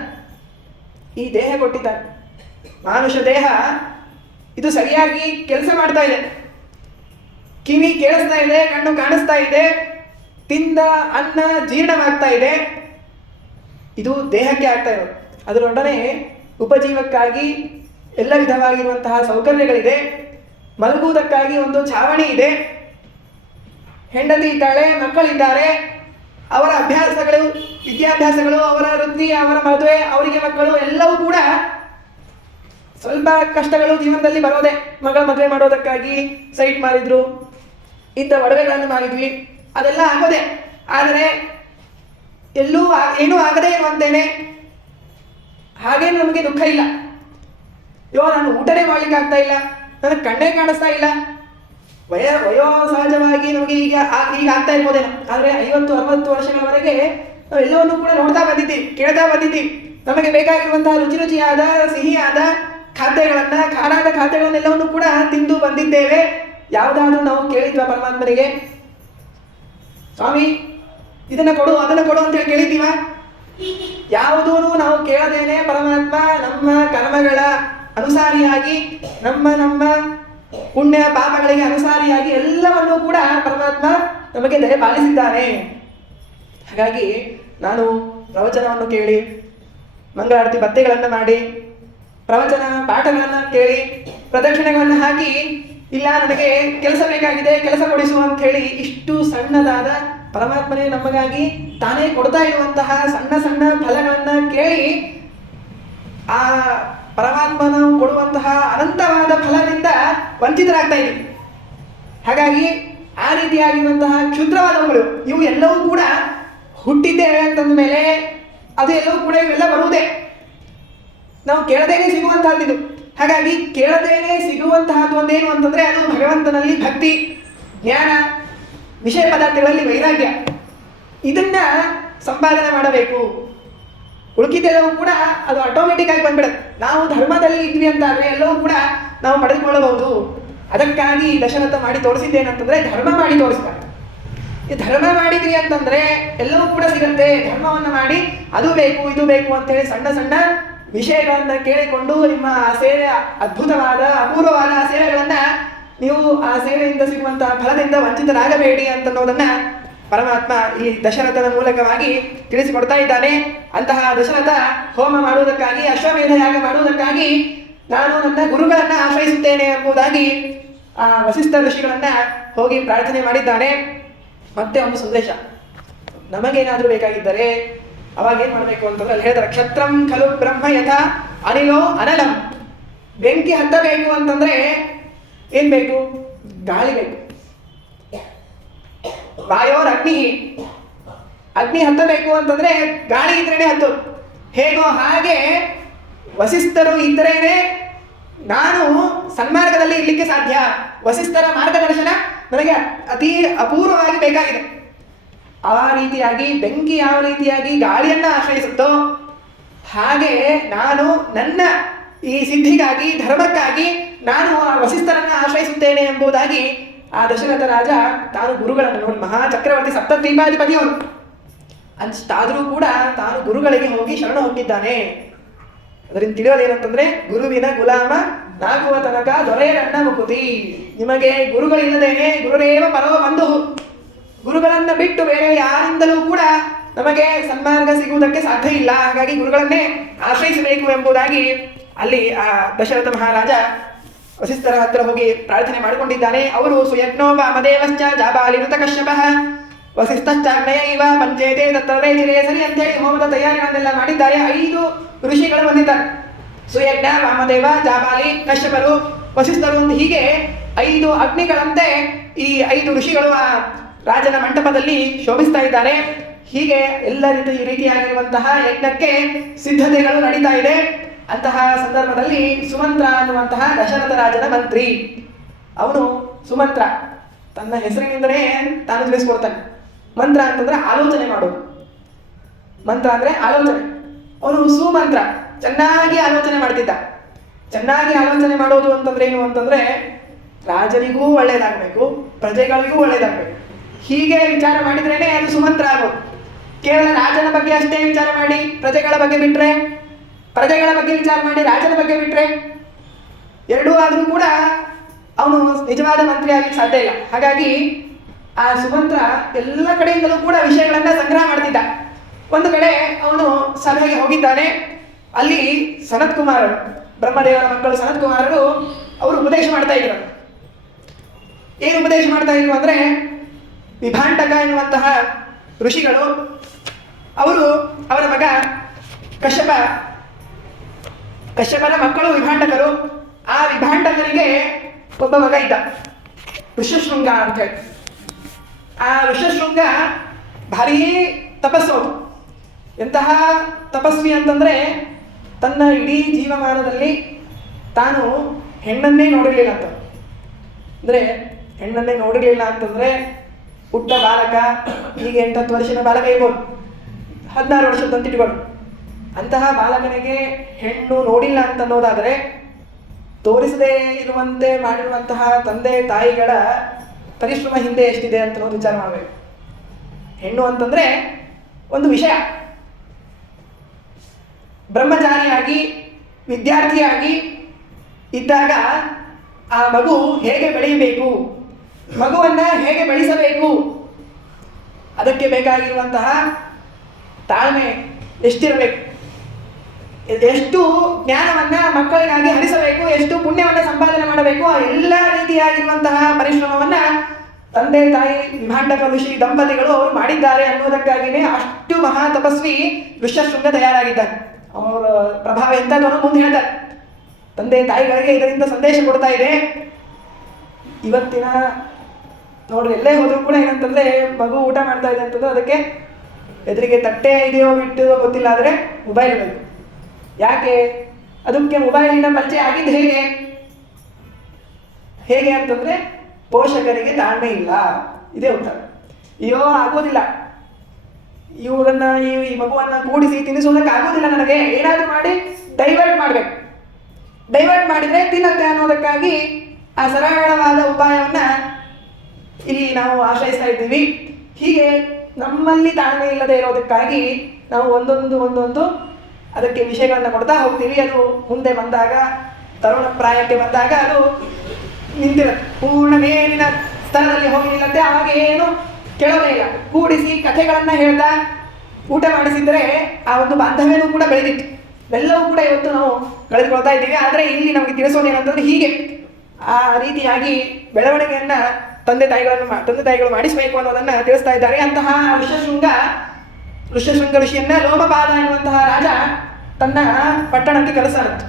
ಈ ದೇಹ ಕೊಟ್ಟಿದ್ದಾನೆ. ಮಾನುಷ ದೇಹ ಇದು ಸರಿಯಾಗಿ ಕೆಲಸ ಮಾಡ್ತಾ ಇದೆ. ಕಿವಿ ಕೇಳಿಸ್ತಾ ಇದೆ, ಕಣ್ಣು ಕಾಣಿಸ್ತಾ ಇದೆ, ತಿಂದ ಅನ್ನ ಜೀರ್ಣವಾಗ್ತಾ ಇದೆ. ಇದು ದೇಹಕ್ಕೆ ಆಗ್ತಾ ಇರೋದು. ಅದರೊಡನೆ ಉಪಜೀವಕ್ಕಾಗಿ ಎಲ್ಲ ವಿಧವಾಗಿರುವಂತಹ ಸೌಕರ್ಯಗಳಿದೆ. ಮಲಗುವುದಕ್ಕಾಗಿ ಒಂದು ಛಾವಣಿ ಇದೆ. ಹೆಂಡತಿ ಇದ್ದಾಳೆ, ಮಕ್ಕಳಿದ್ದಾರೆ, ಅವರ ಅಭ್ಯಾಸಗಳು, ವಿದ್ಯಾಭ್ಯಾಸಗಳು, ಅವರ ವೃತ್ತಿ, ಅವರ ಮದುವೆ, ಅವರಿಗೆ ಮಕ್ಕಳು ಎಲ್ಲವೂ ಕೂಡ ಸ್ವಲ್ಪ ಕಷ್ಟಗಳು ಜೀವನದಲ್ಲಿ ಬರೋದೆ. ಮಗಳ ಮದುವೆ ಮಾಡೋದಕ್ಕಾಗಿ ಸೈಟ್ ಮಾರಿದ್ರು, ಇಂಥ ಒಡವೆಗಳನ್ನು ಮಾರಿದ್ವಿ, ಅದೆಲ್ಲ ಆಗೋದೆ. ಆದರೆ ಎಲ್ಲೂ ಏನೂ ಆಗದೇ ಇರುವಂತೇನೆ. ಹಾಗೇನು ನಮಗೆ ದುಃಖ ಇಲ್ಲ. ನಾನು ಊಟನೇ ಮಾಡ್ಲಿಕ್ಕೆ ಆಗ್ತಾ ಇಲ್ಲ, ನನಗೆ ಕಣ್ಣೇ ಕಾಣಿಸ್ತಾ ಇಲ್ಲ, ವಯೋ ಸಹಜವಾಗಿ ನಮಗೆ ಈಗ ಆಗ್ತಾ ಇರ್ಬೋದೇನೋ, ಆದರೆ 50-60 ವರ್ಷಗಳವರೆಗೆ ನಾವು ಎಲ್ಲವನ್ನೂ ಕೂಡ ನೋಡ್ತಾ ಬಂದಿದ್ದೀವಿ, ಕೇಳ್ತಾ ಬಂದಿದ್ದೀವಿ. ನಮಗೆ ಬೇಕಾಗಿರುವಂತಹ ರುಚಿಯಾದ ಸಿಹಿಯಾದ ಖಾದ್ಯಗಳನ್ನ, ಖಾರಾದ ಖಾದ್ಯಗಳನ್ನೆಲ್ಲವನ್ನು ಕೂಡ ತಿಂದು ಬಂದಿದ್ದೇವೆ. ಯಾವುದಾದ್ರೂ ನಾವು ಕೇಳಿದ್ವಾ ಪರಮಾತ್ಮನಿಗೆ, ಸ್ವಾಮಿ ಇದನ್ನ ಕೊಡು ಅದನ್ನ ಕೊಡು ಅಂತ ಹೇಳಿ ಕೇಳಿದ್ದೀವ? ಯಾವುದೂ ನಾವು ಕೇಳದೇನೆ ಪರಮಾತ್ಮ ನಮ್ಮ ಕರ್ಮಗಳ ಅನುಸಾರಿಯಾಗಿ, ನಮ್ಮ ಪುಣ್ಯ ಪಾಪಗಳಿಗೆ ಅನುಸಾರಿಯಾಗಿ ಎಲ್ಲವನ್ನೂ ಕೂಡ ಪರಮಾತ್ಮ ನಮಗೆ ದಯಪಾಲಿಸಿದ್ದಾನೆ. ಹಾಗಾಗಿ ನಾನು ಪ್ರವಚನವನ್ನು ಕೇಳಿ, ಮಂಗಳಾರತಿ ಭಕ್ತಿಗಳನ್ನು ಮಾಡಿ, ಪ್ರವಚನ ಪಾಠಗಳನ್ನು ಕೇಳಿ, ಪ್ರದಕ್ಷಿಣೆಗಳನ್ನು ಹಾಕಿ, ಇಲ್ಲ ನನಗೆ ಕೆಲಸ ಬೇಕಾಗಿದೆ ಕೆಲಸ ಕೊಡಿಸು ಅಂತ ಹೇಳಿ ಇಷ್ಟು ಸಣ್ಣದಾದ ಪರಮಾತ್ಮನೇ ನಮಗಾಗಿ ತಾನೇ ಕೊಡ್ತಾ ಇರುವಂತಹ ಸಣ್ಣ ಸಣ್ಣ ಫಲಗಳನ್ನು ಕೇಳಿ ಆ ಪರಮಾತ್ಮನು ಕೊಡುವಂತಹ ಅನಂತವಾದ ಫಲದಿಂದ ವಂಚಿತರಾಗ್ತಾ ಇದ್ದೀವಿ. ಹಾಗಾಗಿ ಆ ರೀತಿಯಾಗಿರುವಂತಹ ಕ್ಷುದ್ರವಾದವುಗಳು ಇವು ಎಲ್ಲವೂ ಕೂಡ ಹುಟ್ಟಿದ್ದೇವೆ ಅಂತಂದ ಮೇಲೆ ಅದು ಎಲ್ಲವೂ ಕೂಡ ಇವೆಲ್ಲ ಬರುವುದೇ ನಾವು ಕೇಳದೇನೆ ಸಿಗುವಂತಹದ್ದು. ಹಾಗಾಗಿ ಕೇಳದೇನೆ ಸಿಗುವಂತಹದ್ದು ಒಂದೇನು ಅಂತಂದ್ರೆ ಅದು ಭಗವಂತನಲ್ಲಿ ಭಕ್ತಿ, ಜ್ಞಾನ, ವಿಷಯ ಪದಾರ್ಥಗಳಲ್ಲಿ ವೈರಾಗ್ಯ. ಇದನ್ನ ಸಂಪಾದನೆ ಮಾಡಬೇಕು. ಉಳುಕಿದ್ದೆಲ್ಲವೂ ಕೂಡ ಅದು ಆಟೋಮೆಟಿಕ್ ಆಗಿ ಬಂದ್ಬಿಡುತ್ತೆ. ನಾವು ಧರ್ಮದಲ್ಲಿ ಇದ್ವಿ ಅಂತಾದ್ರೆ ಎಲ್ಲವೂ ಕೂಡ ನಾವು ಪಡೆದುಕೊಳ್ಳಬಹುದು. ಅದಕ್ಕಾಗಿ ದಶರಥ ಮಾಡಿ ತೋರಿಸಿದ್ದೇನಂತಂದ್ರೆ ಧರ್ಮ ಮಾಡಿ ತೋರಿಸ್ತಾರೆ. ಈ ಧರ್ಮ ಮಾಡಿದ್ರಿ ಅಂತಂದ್ರೆ ಎಲ್ಲವೂ ಕೂಡ ಸಿಗುತ್ತೆ. ಧರ್ಮವನ್ನು ಮಾಡಿ ಅದು ಬೇಕು ಇದು ಬೇಕು ಅಂತೇಳಿ ಸಣ್ಣ ಸಣ್ಣ ವಿಷಯಗಳನ್ನ ಕೇಳಿಕೊಂಡು ನಿಮ್ಮ ಆ ಸೇವೆ ಅದ್ಭುತವಾದ ಅಪೂರ್ವವಾದ ಸೇವೆಗಳನ್ನ ನೀವು ಆ ಸೇವೆಯಿಂದ ಸಿಗುವಂತಹ ಫಲದಿಂದ ವಂಚಿತರಾಗಬೇಡಿ ಅಂತನ್ನೋದನ್ನ ಪರಮಾತ್ಮ ಈ ದಶರಥನ ಮೂಲಕವಾಗಿ ತಿಳಿಸಿಕೊಡ್ತಾ ಇದ್ದಾನೆ. ಅಂತಹ ದಶರಥ ಹೋಮ ಮಾಡುವುದಕ್ಕಾಗಿ, ಅಶ್ವಮೇಧ ಯಾಗ ಮಾಡುವುದಕ್ಕಾಗಿ ನಾನು ನನ್ನ ಗುರುಗಳನ್ನ ಆಶ್ರಯಿಸುತ್ತೇನೆ ಎಂಬುದಾಗಿ ಆ ವಸಿಷ್ಠ ಋಷಿಗಳನ್ನ ಹೋಗಿ ಪ್ರಾರ್ಥನೆ ಮಾಡಿದ್ದಾನೆ. ಮತ್ತೆ ಒಂದು ಸಂದೇಶ, ನಮಗೇನಾದ್ರೂ ಬೇಕಾಗಿದ್ದರೆ ಅವಾಗ ಏನ್ ಮಾಡ್ಬೇಕು ಅಂತಂದ್ರೆ ಅಲ್ಲಿ ಹೇಳ್ತಾರೆ, ಕ್ಷತ್ರಂ ಖಲು ಬ್ರಹ್ಮ ಯಥಾ ಅನಿಲೋ ಅನಲಂ. ಬೆಂಕಿ ಹತ್ತಬೇಕು ಅಂತಂದ್ರೆ ಏನ್ ಬೇಕು? ಗಾಳಿ ಬೇಕು. ವಾಯೋರ್ ಅಗ್ನಿ, ಅಗ್ನಿ ಹತ್ತಬೇಕು ಅಂತಂದ್ರೆ ಗಾಳಿ ಇದ್ರೇನೆ ಹತ್ತು. ಹೇಗೋ ಹಾಗೆ ವಸಿಷ್ಠರು ಇದ್ದರೇನೆ ನಾನು ಸನ್ಮಾರ್ಗದಲ್ಲಿ ಇರ್ಲಿಕ್ಕೆ ಸಾಧ್ಯ. ವಸಿಷ್ಠರ ಮಾರ್ಗದರ್ಶನ ನನಗೆ ಅತಿ ಅಪೂರ್ವವಾಗಿ ಬೇಕಾಗಿದೆ. ಆ ರೀತಿಯಾಗಿ ಬೆಂಕಿ ಯಾವ ರೀತಿಯಾಗಿ ಗಾಳಿಯನ್ನ ಆಶ್ರಯಿಸುತ್ತೋ ಹಾಗೆ ನಾನು ನನ್ನ ಈ ಸಿದ್ಧಿಗಾಗಿ, ಧರ್ಮಕ್ಕಾಗಿ ನಾನು ಆ ವಸಿಷ್ಠರನ್ನ ಆಶ್ರಯಿಸುತ್ತೇನೆ ಎಂಬುದಾಗಿ ಆ ದಶರಥ ರಾಜ ತಾನು ಗುರುಗಳನ್ನು ನೋಡಿ, ಮಹಾಚಕ್ರವರ್ತಿ ಸಪ್ತದ್ವೀಪಾಧಿಪತಿಯವರು ಅಷ್ಟಾದರೂ ಕೂಡ ತಾನು ಗುರುಗಳಿಗೆ ಹೋಗಿ ಶರಣ ಹೊಂದಿದ್ದಾನೆ. ಅದರಿಂದ ತಿಳಿಯೋದೇನಂತಂದ್ರೆ ಗುರುವಿನ ಗುಲಾಮ ನಾಗುವ ತನಕ ದೊರೆಯರನ್ನ ಮುಕುತಿ. ನಿಮಗೆ ಗುರುಗಳಿಲ್ಲದೇನೆ ಗುರುರೇವ ಪರವ ಬಂಧು. ಗುರುಗಳನ್ನ ಬಿಟ್ಟು ಬೇರೆ ಯಾರಿಂದಲೂ ಕೂಡ ನಮಗೆ ಸನ್ಮಾರ್ಗ ಸಿಗುವುದಕ್ಕೆ ಸಾಧ್ಯ ಇಲ್ಲ. ಹಾಗಾಗಿ ಗುರುಗಳನ್ನೇ ಆಶ್ರಯಿಸಬೇಕು ಎಂಬುದಾಗಿ ಅಲ್ಲಿ ಆ ದಶರಥ ಮಹಾರಾಜ ವಸಿಷ್ಠರ ಹತ್ರ ಹೋಗಿ ಪ್ರಾರ್ಥನೆ ಮಾಡಿಕೊಂಡಿದ್ದಾನೆ. ಅವರು ಸುಯಜ್ಞೋ ವಾಮದೇವಶ್ಚ ಜಾಬಾಲಿರುತ ಕಶ್ಯಪಃ ವಸಿಷ್ಠಶ್ಚಾಗ್ನಯ ಇವ ಪಂಚೇತೆ ತತ್ತರೇ ಸರಿ ಅಂತೇಳಿ ಹೋಮದ ತಯಾರಿಗಳನ್ನೆಲ್ಲ ಮಾಡಿದ್ದಾರೆ. 5 ಋಷಿಗಳು ಬಂದಿದ್ದಾರೆ. ಸುಯಜ್ಞ, ವಾಮದೇವ, ಜಾಬಾಲಿ, ಕಶ್ಯಪರು, ವಸಿಷ್ಠರು ಅಂತ ಹೀಗೆ 5 ಅಗ್ನಿಗಳಂತೆ ಈ 5 ಋಷಿಗಳು ಆ ರಾಜನ ಮಂಟಪದಲ್ಲಿ ಶೋಭಿಸ್ತಾ ಇದ್ದಾರೆ. ಹೀಗೆ ಎಲ್ಲ ರೀತಿಯಾಗಿರುವಂತಹ ಯಜ್ಞಕ್ಕೆ ಸಿದ್ಧತೆಗಳು ನಡೀತಾ ಇದೆ. ಅಂತಹ ಸಂದರ್ಭದಲ್ಲಿ ಸುಮಂತ್ರ ಅನ್ನುವಂತಹ ದಶರಥ ರಾಜನ ಮಂತ್ರಿ, ಅವನು ಸುಮಂತ್ರ ತನ್ನ ಹೆಸರಿನಿಂದಲೇ ತಾನು ತಿಳಿಸ್ಕೊಡ್ತಾನೆ. ಮಂತ್ರ ಅಂತಂದ್ರೆ ಆಲೋಚನೆ ಮಾಡೋದು, ಮಂತ್ರ ಅಂದ್ರೆ ಆಲೋಚನೆ. ಅವನು ಸುಮಂತ್ರ, ಚೆನ್ನಾಗಿ ಆಲೋಚನೆ ಮಾಡ್ತಿದ್ದ. ಚೆನ್ನಾಗಿ ಆಲೋಚನೆ ಮಾಡೋದು ಅಂತಂದ್ರೆ ಏನು ಅಂತಂದ್ರೆ ರಾಜನಿಗೂ ಒಳ್ಳೇದಾಗಬೇಕು, ಪ್ರಜೆಗಳಿಗೂ ಒಳ್ಳೇದಾಗಬೇಕು. ಹೀಗೆ ವಿಚಾರ ಮಾಡಿದ್ರೇನೆ ಅದು ಸುಮಂತ್ರ ಆಗೋದು. ಕೇವಲ ರಾಜನ ಬಗ್ಗೆ ಅಷ್ಟೇ ವಿಚಾರ ಮಾಡಿ ಪ್ರಜೆಗಳ ಬಗ್ಗೆ ಬಿಟ್ರೆ, ಪ್ರಜೆಗಳ ಬಗ್ಗೆ ವಿಚಾರ ಮಾಡಿ ರಾಜನ ಬಗ್ಗೆ ಬಿಟ್ರೆ, ಎರಡೂ ಆದರೂ ಕೂಡ ಅವನು ನಿಜವಾದ ಮಂತ್ರಿ ಆಗಲಿಕ್ಕೆ ಸಾಧ್ಯ ಇಲ್ಲ. ಹಾಗಾಗಿ ಆ ಸುಮಂತ್ರ ಎಲ್ಲ ಕಡೆಯಿಂದಲೂ ಕೂಡ ವಿಷಯಗಳನ್ನ ಸಂಗ್ರಹ ಮಾಡ್ತಿದ್ದ. ಒಂದು ಕಡೆ ಅವನು ಸಭೆಗೆ ಹೋಗಿದ್ದಾನೆ. ಅಲ್ಲಿ ಸನತ್ ಕುಮಾರರು, ಬ್ರಹ್ಮದೇವರ ಮಕ್ಕಳು ಸನತ್ ಕುಮಾರರು ಅವರು ಉಪದೇಶ ಮಾಡ್ತಾ ಇದ್ರು. ಏನು ಉಪದೇಶ ಮಾಡ್ತಾ ಇದ್ರು ಅಂದ್ರೆ, ವಿಭಾಂಡಕ ಎನ್ನುವಂತಹ ಋಷಿಗಳು, ಅವರು ಅವರ ಮಗ ಕಶ್ಯಪನ ಮಕ್ಕಳು ವಿಭಾಂಡಕರು. ಆ ವಿಭಾಂಡಕರಿಗೆ ಒಬ್ಬ ಮಗ ಇದ್ದ, ಋಷಶೃಂಗ ಅಂತ ಹೇಳಿ. ಆ ಋಷಶೃಂಗ ಭಾರೀ ತಪಸ್ಸು. ಎಂತಹ ತಪಸ್ವಿ ಅಂತಂದ್ರೆ ತನ್ನ ಇಡೀ ಜೀವಮಾನದಲ್ಲಿ ತಾನು ಹೆಣ್ಣನ್ನೇ ನೋಡಿರಲಿಲ್ಲ ಅಂತ. ಅಂದ್ರೆ ಹೆಣ್ಣನ್ನೇ ನೋಡಿರಲಿಲ್ಲ ಅಂತಂದರೆ ಪುಟ್ಟ ಬಾಲಕ, ಈಗ 8-10 ವರ್ಷದ ಬಾಲಕ ಇರ್ಬೋದು, 16 ವರ್ಷದಂತ ಇಟ್ಕೊಂಡು, ಅಂತಹ ಬಾಲಕನಿಗೆ ಹೆಣ್ಣು ನೋಡಿಲ್ಲ ಅಂತನ್ನೋದಾದರೆ ತೋರಿಸದೇ ಇರುವಂತೆ ಮಾಡಿರುವಂತಹ ತಂದೆ ತಾಯಿಗಳ ಪರಿಶ್ರಮ ಹಿಂದೆ ಎಷ್ಟಿದೆ ಅಂತ ನಾವು ವಿಚಾರ ಮಾಡಬೇಕು. ಹೆಣ್ಣು ಅಂತಂದರೆ ಒಂದು ವಿಷಯ. ಬ್ರಹ್ಮಚಾರಿಯಾಗಿ ವಿದ್ಯಾರ್ಥಿಯಾಗಿ ಇದ್ದಾಗ ಆ ಮಗು ಹೇಗೆ ಬೆಳೆಯಬೇಕು, ಮಗುವನ್ನು ಹೇಗೆ ಬೆಳೆಸಬೇಕು, ಅದಕ್ಕೆ ಬೇಕಾಗಿರುವಂತಹ ತಾಳ್ಮೆ ಎಷ್ಟಿರಬೇಕು, ಎಷ್ಟು ಜ್ಞಾನವನ್ನು ಮಕ್ಕಳಿಗಾಗಿ ಹರಿಸಬೇಕು, ಎಷ್ಟು ಪುಣ್ಯವನ್ನು ಸಂಪಾದನೆ ಮಾಡಬೇಕು, ಆ ಎಲ್ಲ ರೀತಿಯಾಗಿರುವಂತಹ ಪರಿಶ್ರಮವನ್ನು ತಂದೆ ತಾಯಿ ವಿಭಾಂಡಕ ಋಷಿ ದಂಪತಿಗಳು ಅವರು ಮಾಡಿದ್ದಾರೆ ಅನ್ನೋದಕ್ಕಾಗಿಯೇ ಅಷ್ಟು ಮಹಾ ತಪಸ್ವಿ ಋಷ್ಯಶೃಂಗ ತಯಾರಾಗಿದ್ದಾರೆ. ಅವರ ಪ್ರಭಾವ ಎಂಥದ್ದು ಮುಂದೆ ಹೇಳ್ತಾರೆ. ತಂದೆ ತಾಯಿಗಳಿಗೆ ಇದರಿಂದ ಸಂದೇಶ ಕೊಡ್ತಾ ಇದೆ. ಇವತ್ತಿನ ನೋಡ್ರಿ, ಎಲ್ಲೇ ಹೋದ್ರೂ ಕೂಡ ಏನಂತಂದ್ರೆ ಮಗು ಊಟ ಮಾಡ್ತಾ ಇದೆ ಅಂತಂದ್ರೆ ಅದಕ್ಕೆ ಎದುರಿಗೆ ತಟ್ಟೆ ಇದೆಯೋ ಬಿಟ್ಟಿದೋ ಗೊತ್ತಿಲ್ಲ, ಆದರೆ ಮೊಬೈಲ್ ಬೇಕು. ಯಾಕೆ? ಅದಕ್ಕೆ ಮೊಬೈಲಿನ ಪರಿಚಯ ಆಗಿದ್ದು ಹೇಗೆ ಅಂತಂದ್ರೆ ಪೋಷಕರಿಗೆ ತಾಳ್ಮೆ ಇಲ್ಲ, ಇದೇ ಉತ್ತರ. ಅಯ್ಯೋ ಆಗೋದಿಲ್ಲ, ಇವರನ್ನ ಈ ಮಗುವನ್ನ ಕೂಡಿಸಿ ತಿನ್ನಿಸೋದಕ್ಕೆ ಆಗೋದಿಲ್ಲ, ನನಗೆ ಏನಾದರೂ ಮಾಡಿ ಡೈವರ್ಟ್ ಮಾಡಬೇಕು. ಡೈವರ್ಟ್ ಮಾಡಿದರೆ ತಿನ್ನತ್ತೆ ಅನ್ನೋದಕ್ಕಾಗಿ ಆ ಸರಳವಾದ ಉಪಾಯವನ್ನ ಇಲ್ಲಿ ನಾವು ಆಶ್ರಯಿಸ್ತಾ ಇದ್ದೀವಿ. ಹೀಗೆ ನಮ್ಮಲ್ಲಿ ತಾಳ್ಮೆ ಇಲ್ಲದೆ ಇರೋದಕ್ಕಾಗಿ ನಾವು ಒಂದೊಂದು ಅದಕ್ಕೆ ವಿಷಯಗಳನ್ನು ಕೊಡ್ತಾ ಹೋಗ್ತೀವಿ. ಅದು ಮುಂದೆ ಬಂದಾಗ, ತರುಣ ಪ್ರಾಯಕ್ಕೆ ಬಂದಾಗ ಅದು ನಿಂತಿರುತ್ತೆ, ಪೂರ್ಣ ಮೇಲಿನ ಸ್ಥಳದಲ್ಲಿ ಹೋಗಿ ನಿಲ್ಲತ್ತೆ. ಆವಾಗ ಏನು ಕೇಳೋದೇ ಇಲ್ಲ. ಕೂಡಿಸಿ ಕಥೆಗಳನ್ನು ಹೇಳ್ತಾ ಊಟ ಮಾಡಿಸಿದರೆ ಆ ಒಂದು ಬಾಂಧವ್ಯನೂ ಕೂಡ ಬೆಳೆದಿತ್ತು. ಎಲ್ಲವೂ ಕೂಡ ಇವತ್ತು ನಾವು ಕಳೆದುಕೊಳ್ತಾ ಇದ್ದೀವಿ. ಆದರೆ ಇಲ್ಲಿ ನಮಗೆ ತಿಳಿಸೋದೇನಂತಂದ್ರೆ ಹೀಗೆ ಆ ರೀತಿಯಾಗಿ ಬೆಳವಣಿಗೆಯನ್ನ ತಂದೆ ತಾಯಿಗಳು ಮಾಡಿಸಬೇಕು ಅನ್ನೋದನ್ನ ತಿಳಿಸ್ತಾ ಇದ್ದಾರೆ. ಅಂತಹ ಋಷ್ಯಶೃಂಗ ಋಷಿಯನ್ನ ಲೋಮಪಾದ ಎನ್ನುವಂತಹ ರಾಜ ತನ್ನ ಪಟ್ಟಣಕ್ಕೆ ಕರೆಸಾರತ್ತು.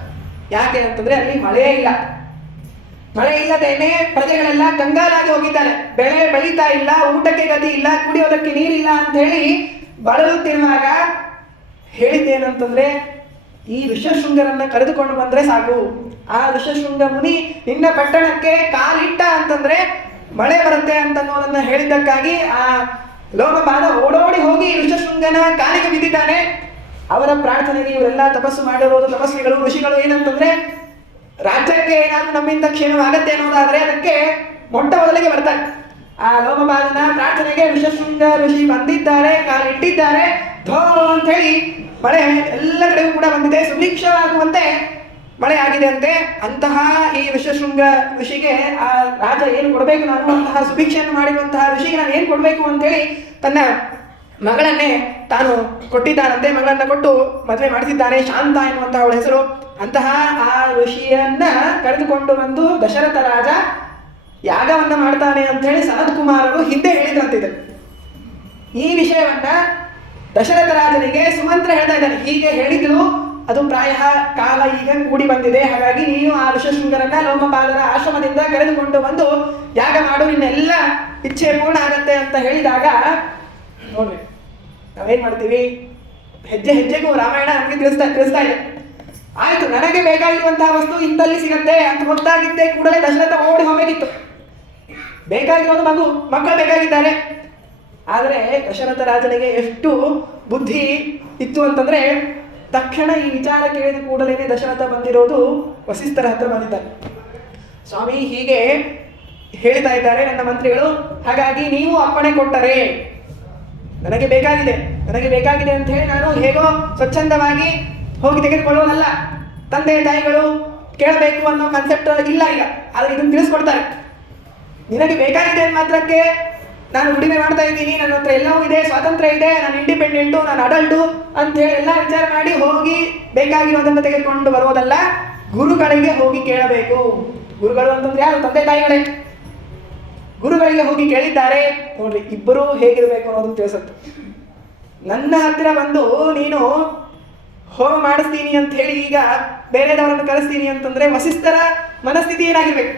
ಯಾಕೆ ಅಂತಂದ್ರೆ ಅಲ್ಲಿ ಮಳೆ ಇಲ್ಲ. ಮಳೆ ಇಲ್ಲದೇನೆ ಪ್ರಜೆಗಳೆಲ್ಲ ಕಂಗಾಲಾಗಿ ಹೋಗಿದ್ದಾರೆ. ಬೆಳೆ ಬೆಳೀತಾ ಇಲ್ಲ, ಊಟಕ್ಕೆ ಗತಿ ಇಲ್ಲ, ಕುಡಿಯೋದಕ್ಕೆ ನೀರಿಲ್ಲ ಅಂತ ಹೇಳಿ ಬಳಲುತ್ತಿರುವಾಗ ಹೇಳಿದ್ದೇನಂತಂದ್ರೆ, ಈ ಋಷ್ಯಶೃಂಗರನ್ನ ಕರೆದುಕೊಂಡು ಬಂದ್ರೆ ಸಾಕು. ಆ ಋಷ್ಯಶೃಂಗ ಮುನಿ ನಿನ್ನ ಪಟ್ಟಣಕ್ಕೆ ಕಾಲಿಟ್ಟ ಅಂತಂದ್ರೆ ಮಳೆ ಬರುತ್ತೆ ಅಂತನ್ನೋದನ್ನ ಹೇಳಿದ್ದಕ್ಕಾಗಿ ಆ ಲೋಮಪಾದ ಓಡೋಡಿ ಹೋಗಿ ಋಷ್ಯಶೃಂಗನ ಕಾಲಿಗೆ ಬಿದ್ದಿದ್ದಾನೆ. ಅವರ ಪ್ರಾರ್ಥನೆಗೆ ಇವರೆಲ್ಲ ತಪಸ್ಸು ಮಾಡಿರೋದು ತಪಸ್ವಿಗಳು, ಋಷಿಗಳು ಏನಂತಂದ್ರೆ, ರಾಜ್ಯಕ್ಕೆ ಏನಾದ್ರೂ ನಮ್ಮಿಂದ ಕ್ಷೇಮವಾಗತ್ತೆ ಅನ್ನೋದಾದ್ರೆ ಅದಕ್ಕೆ ಮೊಟ್ಟ ಮೊದಲಿಗೆ ಬರ್ತಾರೆ. ಆ ಲೋಮಪಾದನ ಪ್ರಾರ್ಥನೆಗೆ ಋಷ್ಯಶೃಂಗ ಋಷಿ ಬಂದಿದ್ದಾರೆ, ಕಾಲಿಟ್ಟಿದ್ದಾರೆ, ಧೋ ಅಂತ ಹೇಳಿ ಮಳೆ ಎಲ್ಲ ಕಡೆಗೂ ಕೂಡ ಬಂದಿದೆ. ಸುಭಿಕ್ಷವಾಗುವಂತೆ ಮಳೆ ಆಗಿದೆ ಅಂತೆ. ಅಂತಹ ಈ ಋಷ್ಯಶೃಂಗ ಋಷಿಗೆ ಆ ರಾಜ ಏನು ಕೊಡಬೇಕು, ನಾನು ಅಂತಹ ಸುಭಿಕ್ಷೆಯನ್ನು ಮಾಡಿರುವಂತಹ ಋಷಿಗೆ ನಾನು ಏನು ಕೊಡಬೇಕು ಅಂತೇಳಿ ತನ್ನ ಮಗಳನ್ನೇ ತಾನು ಕೊಟ್ಟಿದ್ದಾನಂತೆ. ಮಗಳನ್ನ ಕೊಟ್ಟು ಮದುವೆ ಮಾಡಿಸಿದ್ದಾನೆ. ಶಾಂತ ಎನ್ನುವಂತಹ ಅವಳ ಹೆಸರು. ಅಂತಹ ಆ ಋಷಿಯನ್ನ ಕರೆದುಕೊಂಡು ಬಂದು ದಶರಥ ರಾಜ ಯಾಗವನ್ನ ಮಾಡ್ತಾನೆ ಅಂತ ಹೇಳಿ ಸನತ್ ಕುಮಾರರು ಹಿಂದೆ ಹೇಳಿದ್ರಂತಿದೆ. ಈ ವಿಷಯವನ್ನ ದಶರಥ ರಾಜನಿಗೆ ಸುಮಂತ್ರ ಹೇಳ್ತಾ ಇದ್ದಾನೆ. ಹೀಗೆ ಹೇಳಿದ್ರು, ಅದು ಪ್ರಾಯ ಕಾಲ ಈಗ ಕೂಡಿ ಬಂದಿದೆ, ಹಾಗಾಗಿ ನೀನು ಆ ಋಷ್ಯಶೃಂಗರನ್ನ ಲೋಮಪಾದರ ಆಶ್ರಮದಿಂದ ಕರೆದುಕೊಂಡು ಬಂದು ಯಾಗ ಮಾಡು, ನಿನ್ನೆಲ್ಲ ಇಚ್ಛೆ ಪೂರ್ಣ ಆಗತ್ತೆ ಅಂತ ಹೇಳಿದಾಗ ನೋಡ್ರಿ, ನಾವೇನ್ ಮಾಡ್ತೀವಿ, ಹೆಜ್ಜೆ ಹೆಜ್ಜೆಗೂ ರಾಮಾಯಣ ನಮಗೆ ತಿಳಿಸ್ತಾ ಇದೆ. ಆಯ್ತು, ನನಗೆ ಬೇಕಾಗಿರುವಂತಹ ವಸ್ತು ಇಂದಲ್ಲಿ ಸಿಗತ್ತೆ ಅಂತ ಗೊತ್ತಾಗಿದ್ದೆ ಕೂಡಲೇ ದಶರಥ ಓಡಿ ಹೋಗಬೇಕಿತ್ತು. ಬೇಕಾಗಿರೋದು ಮಕ್ಕಳು ಬೇಕಾಗಿದ್ದಾರೆ. ಆದರೆ ದಶರಥ ರಾಜನಿಗೆ ಎಷ್ಟು ಬುದ್ಧಿ ಇತ್ತು ಅಂತಂದ್ರೆ, ತಕ್ಷಣ ಈ ವಿಚಾರ ಕೇಳಿದ ಕೂಡಲೇ ದಶರಥ ಬಂದಿರೋದು ವಸಿಷ್ಠರ ಹತ್ರ ಬಂದಿದ್ದಾರೆ. ಸ್ವಾಮಿ, ಹೀಗೆ ಹೇಳ್ತಾ ಇದ್ದಾರೆ ನನ್ನ ಮಂತ್ರಿಗಳು, ಹಾಗಾಗಿ ನೀವು ಅಪ್ಪಣೆ ಕೊಟ್ಟರೆ ನನಗೆ ಬೇಕಾಗಿದೆ ಅಂತ ಹೇಳಿ ನಾನು ಹೇಗೋ ಸ್ವಚ್ಛಂದವಾಗಿ ಹೋಗಿ ತೆಗೆದುಕೊಳ್ಳೋದಲ್ಲ. ತಂದೆ ತಾಯಿಗಳು ಕೇಳಬೇಕು ಅನ್ನೋ ಕಾನ್ಸೆಪ್ಟ್ ಇಲ್ಲ ಈಗ. ಆದರೆ ಇದನ್ನು ತಿಳಿಸ್ಕೊಡ್ತಾರೆ. ನಿನಗೆ ಬೇಕಾಗಿದೆ ಮಾತ್ರಕ್ಕೆ ನಾನು ದುಡಿಮೆ ಮಾಡ್ತಾ ಇದ್ದೀನಿ, ನನ್ನ ಹತ್ರ ಎಲ್ಲವೂ ಇದೆ, ಸ್ವಾತಂತ್ರ್ಯ ಇದೆ, ನಾನು ಇಂಡಿಪೆಂಡೆಂಟು, ನಾನು ಅಡಲ್ಟು ಅಂತ ಹೇಳಿ ಎಲ್ಲ ವಿಚಾರ ಮಾಡಿ ಹೋಗಿ ಬೇಕಾಗಿರೋದನ್ನು ತೆಗೆದುಕೊಂಡು ಬರೋದಲ್ಲ. ಗುರುಗಳಿಗೆ ಹೋಗಿ ಕೇಳಬೇಕು. ಗುರುಗಳು ಅಂತಂದ್ರೆ ಯಾರು? ತಂದೆ ತಾಯಿಗಳೇ. ಗುರುಗಳಿಗೆ ಹೋಗಿ ಕೇಳಿದ್ದಾರೆ. ನೋಡ್ರಿ, ಇಬ್ಬರು ಹೇಗಿರಬೇಕು ಅನ್ನೋದನ್ನು ತಿಳಿಸುತ್ತೆ. ನನ್ನ ಹತ್ತಿರ ಬಂದು ನೀನು ಹೋಮ ಮಾಡಿಸ್ತೀನಿ ಅಂತ ಹೇಳಿ ಈಗ ಬೇರೆದವರನ್ನು ಕರೆಸ್ತೀನಿ ಅಂತಂದ್ರೆ ವಸಿಷ್ಠರ ಮನಸ್ಥಿತಿ ಏನಾಗಿರ್ಬೇಕು?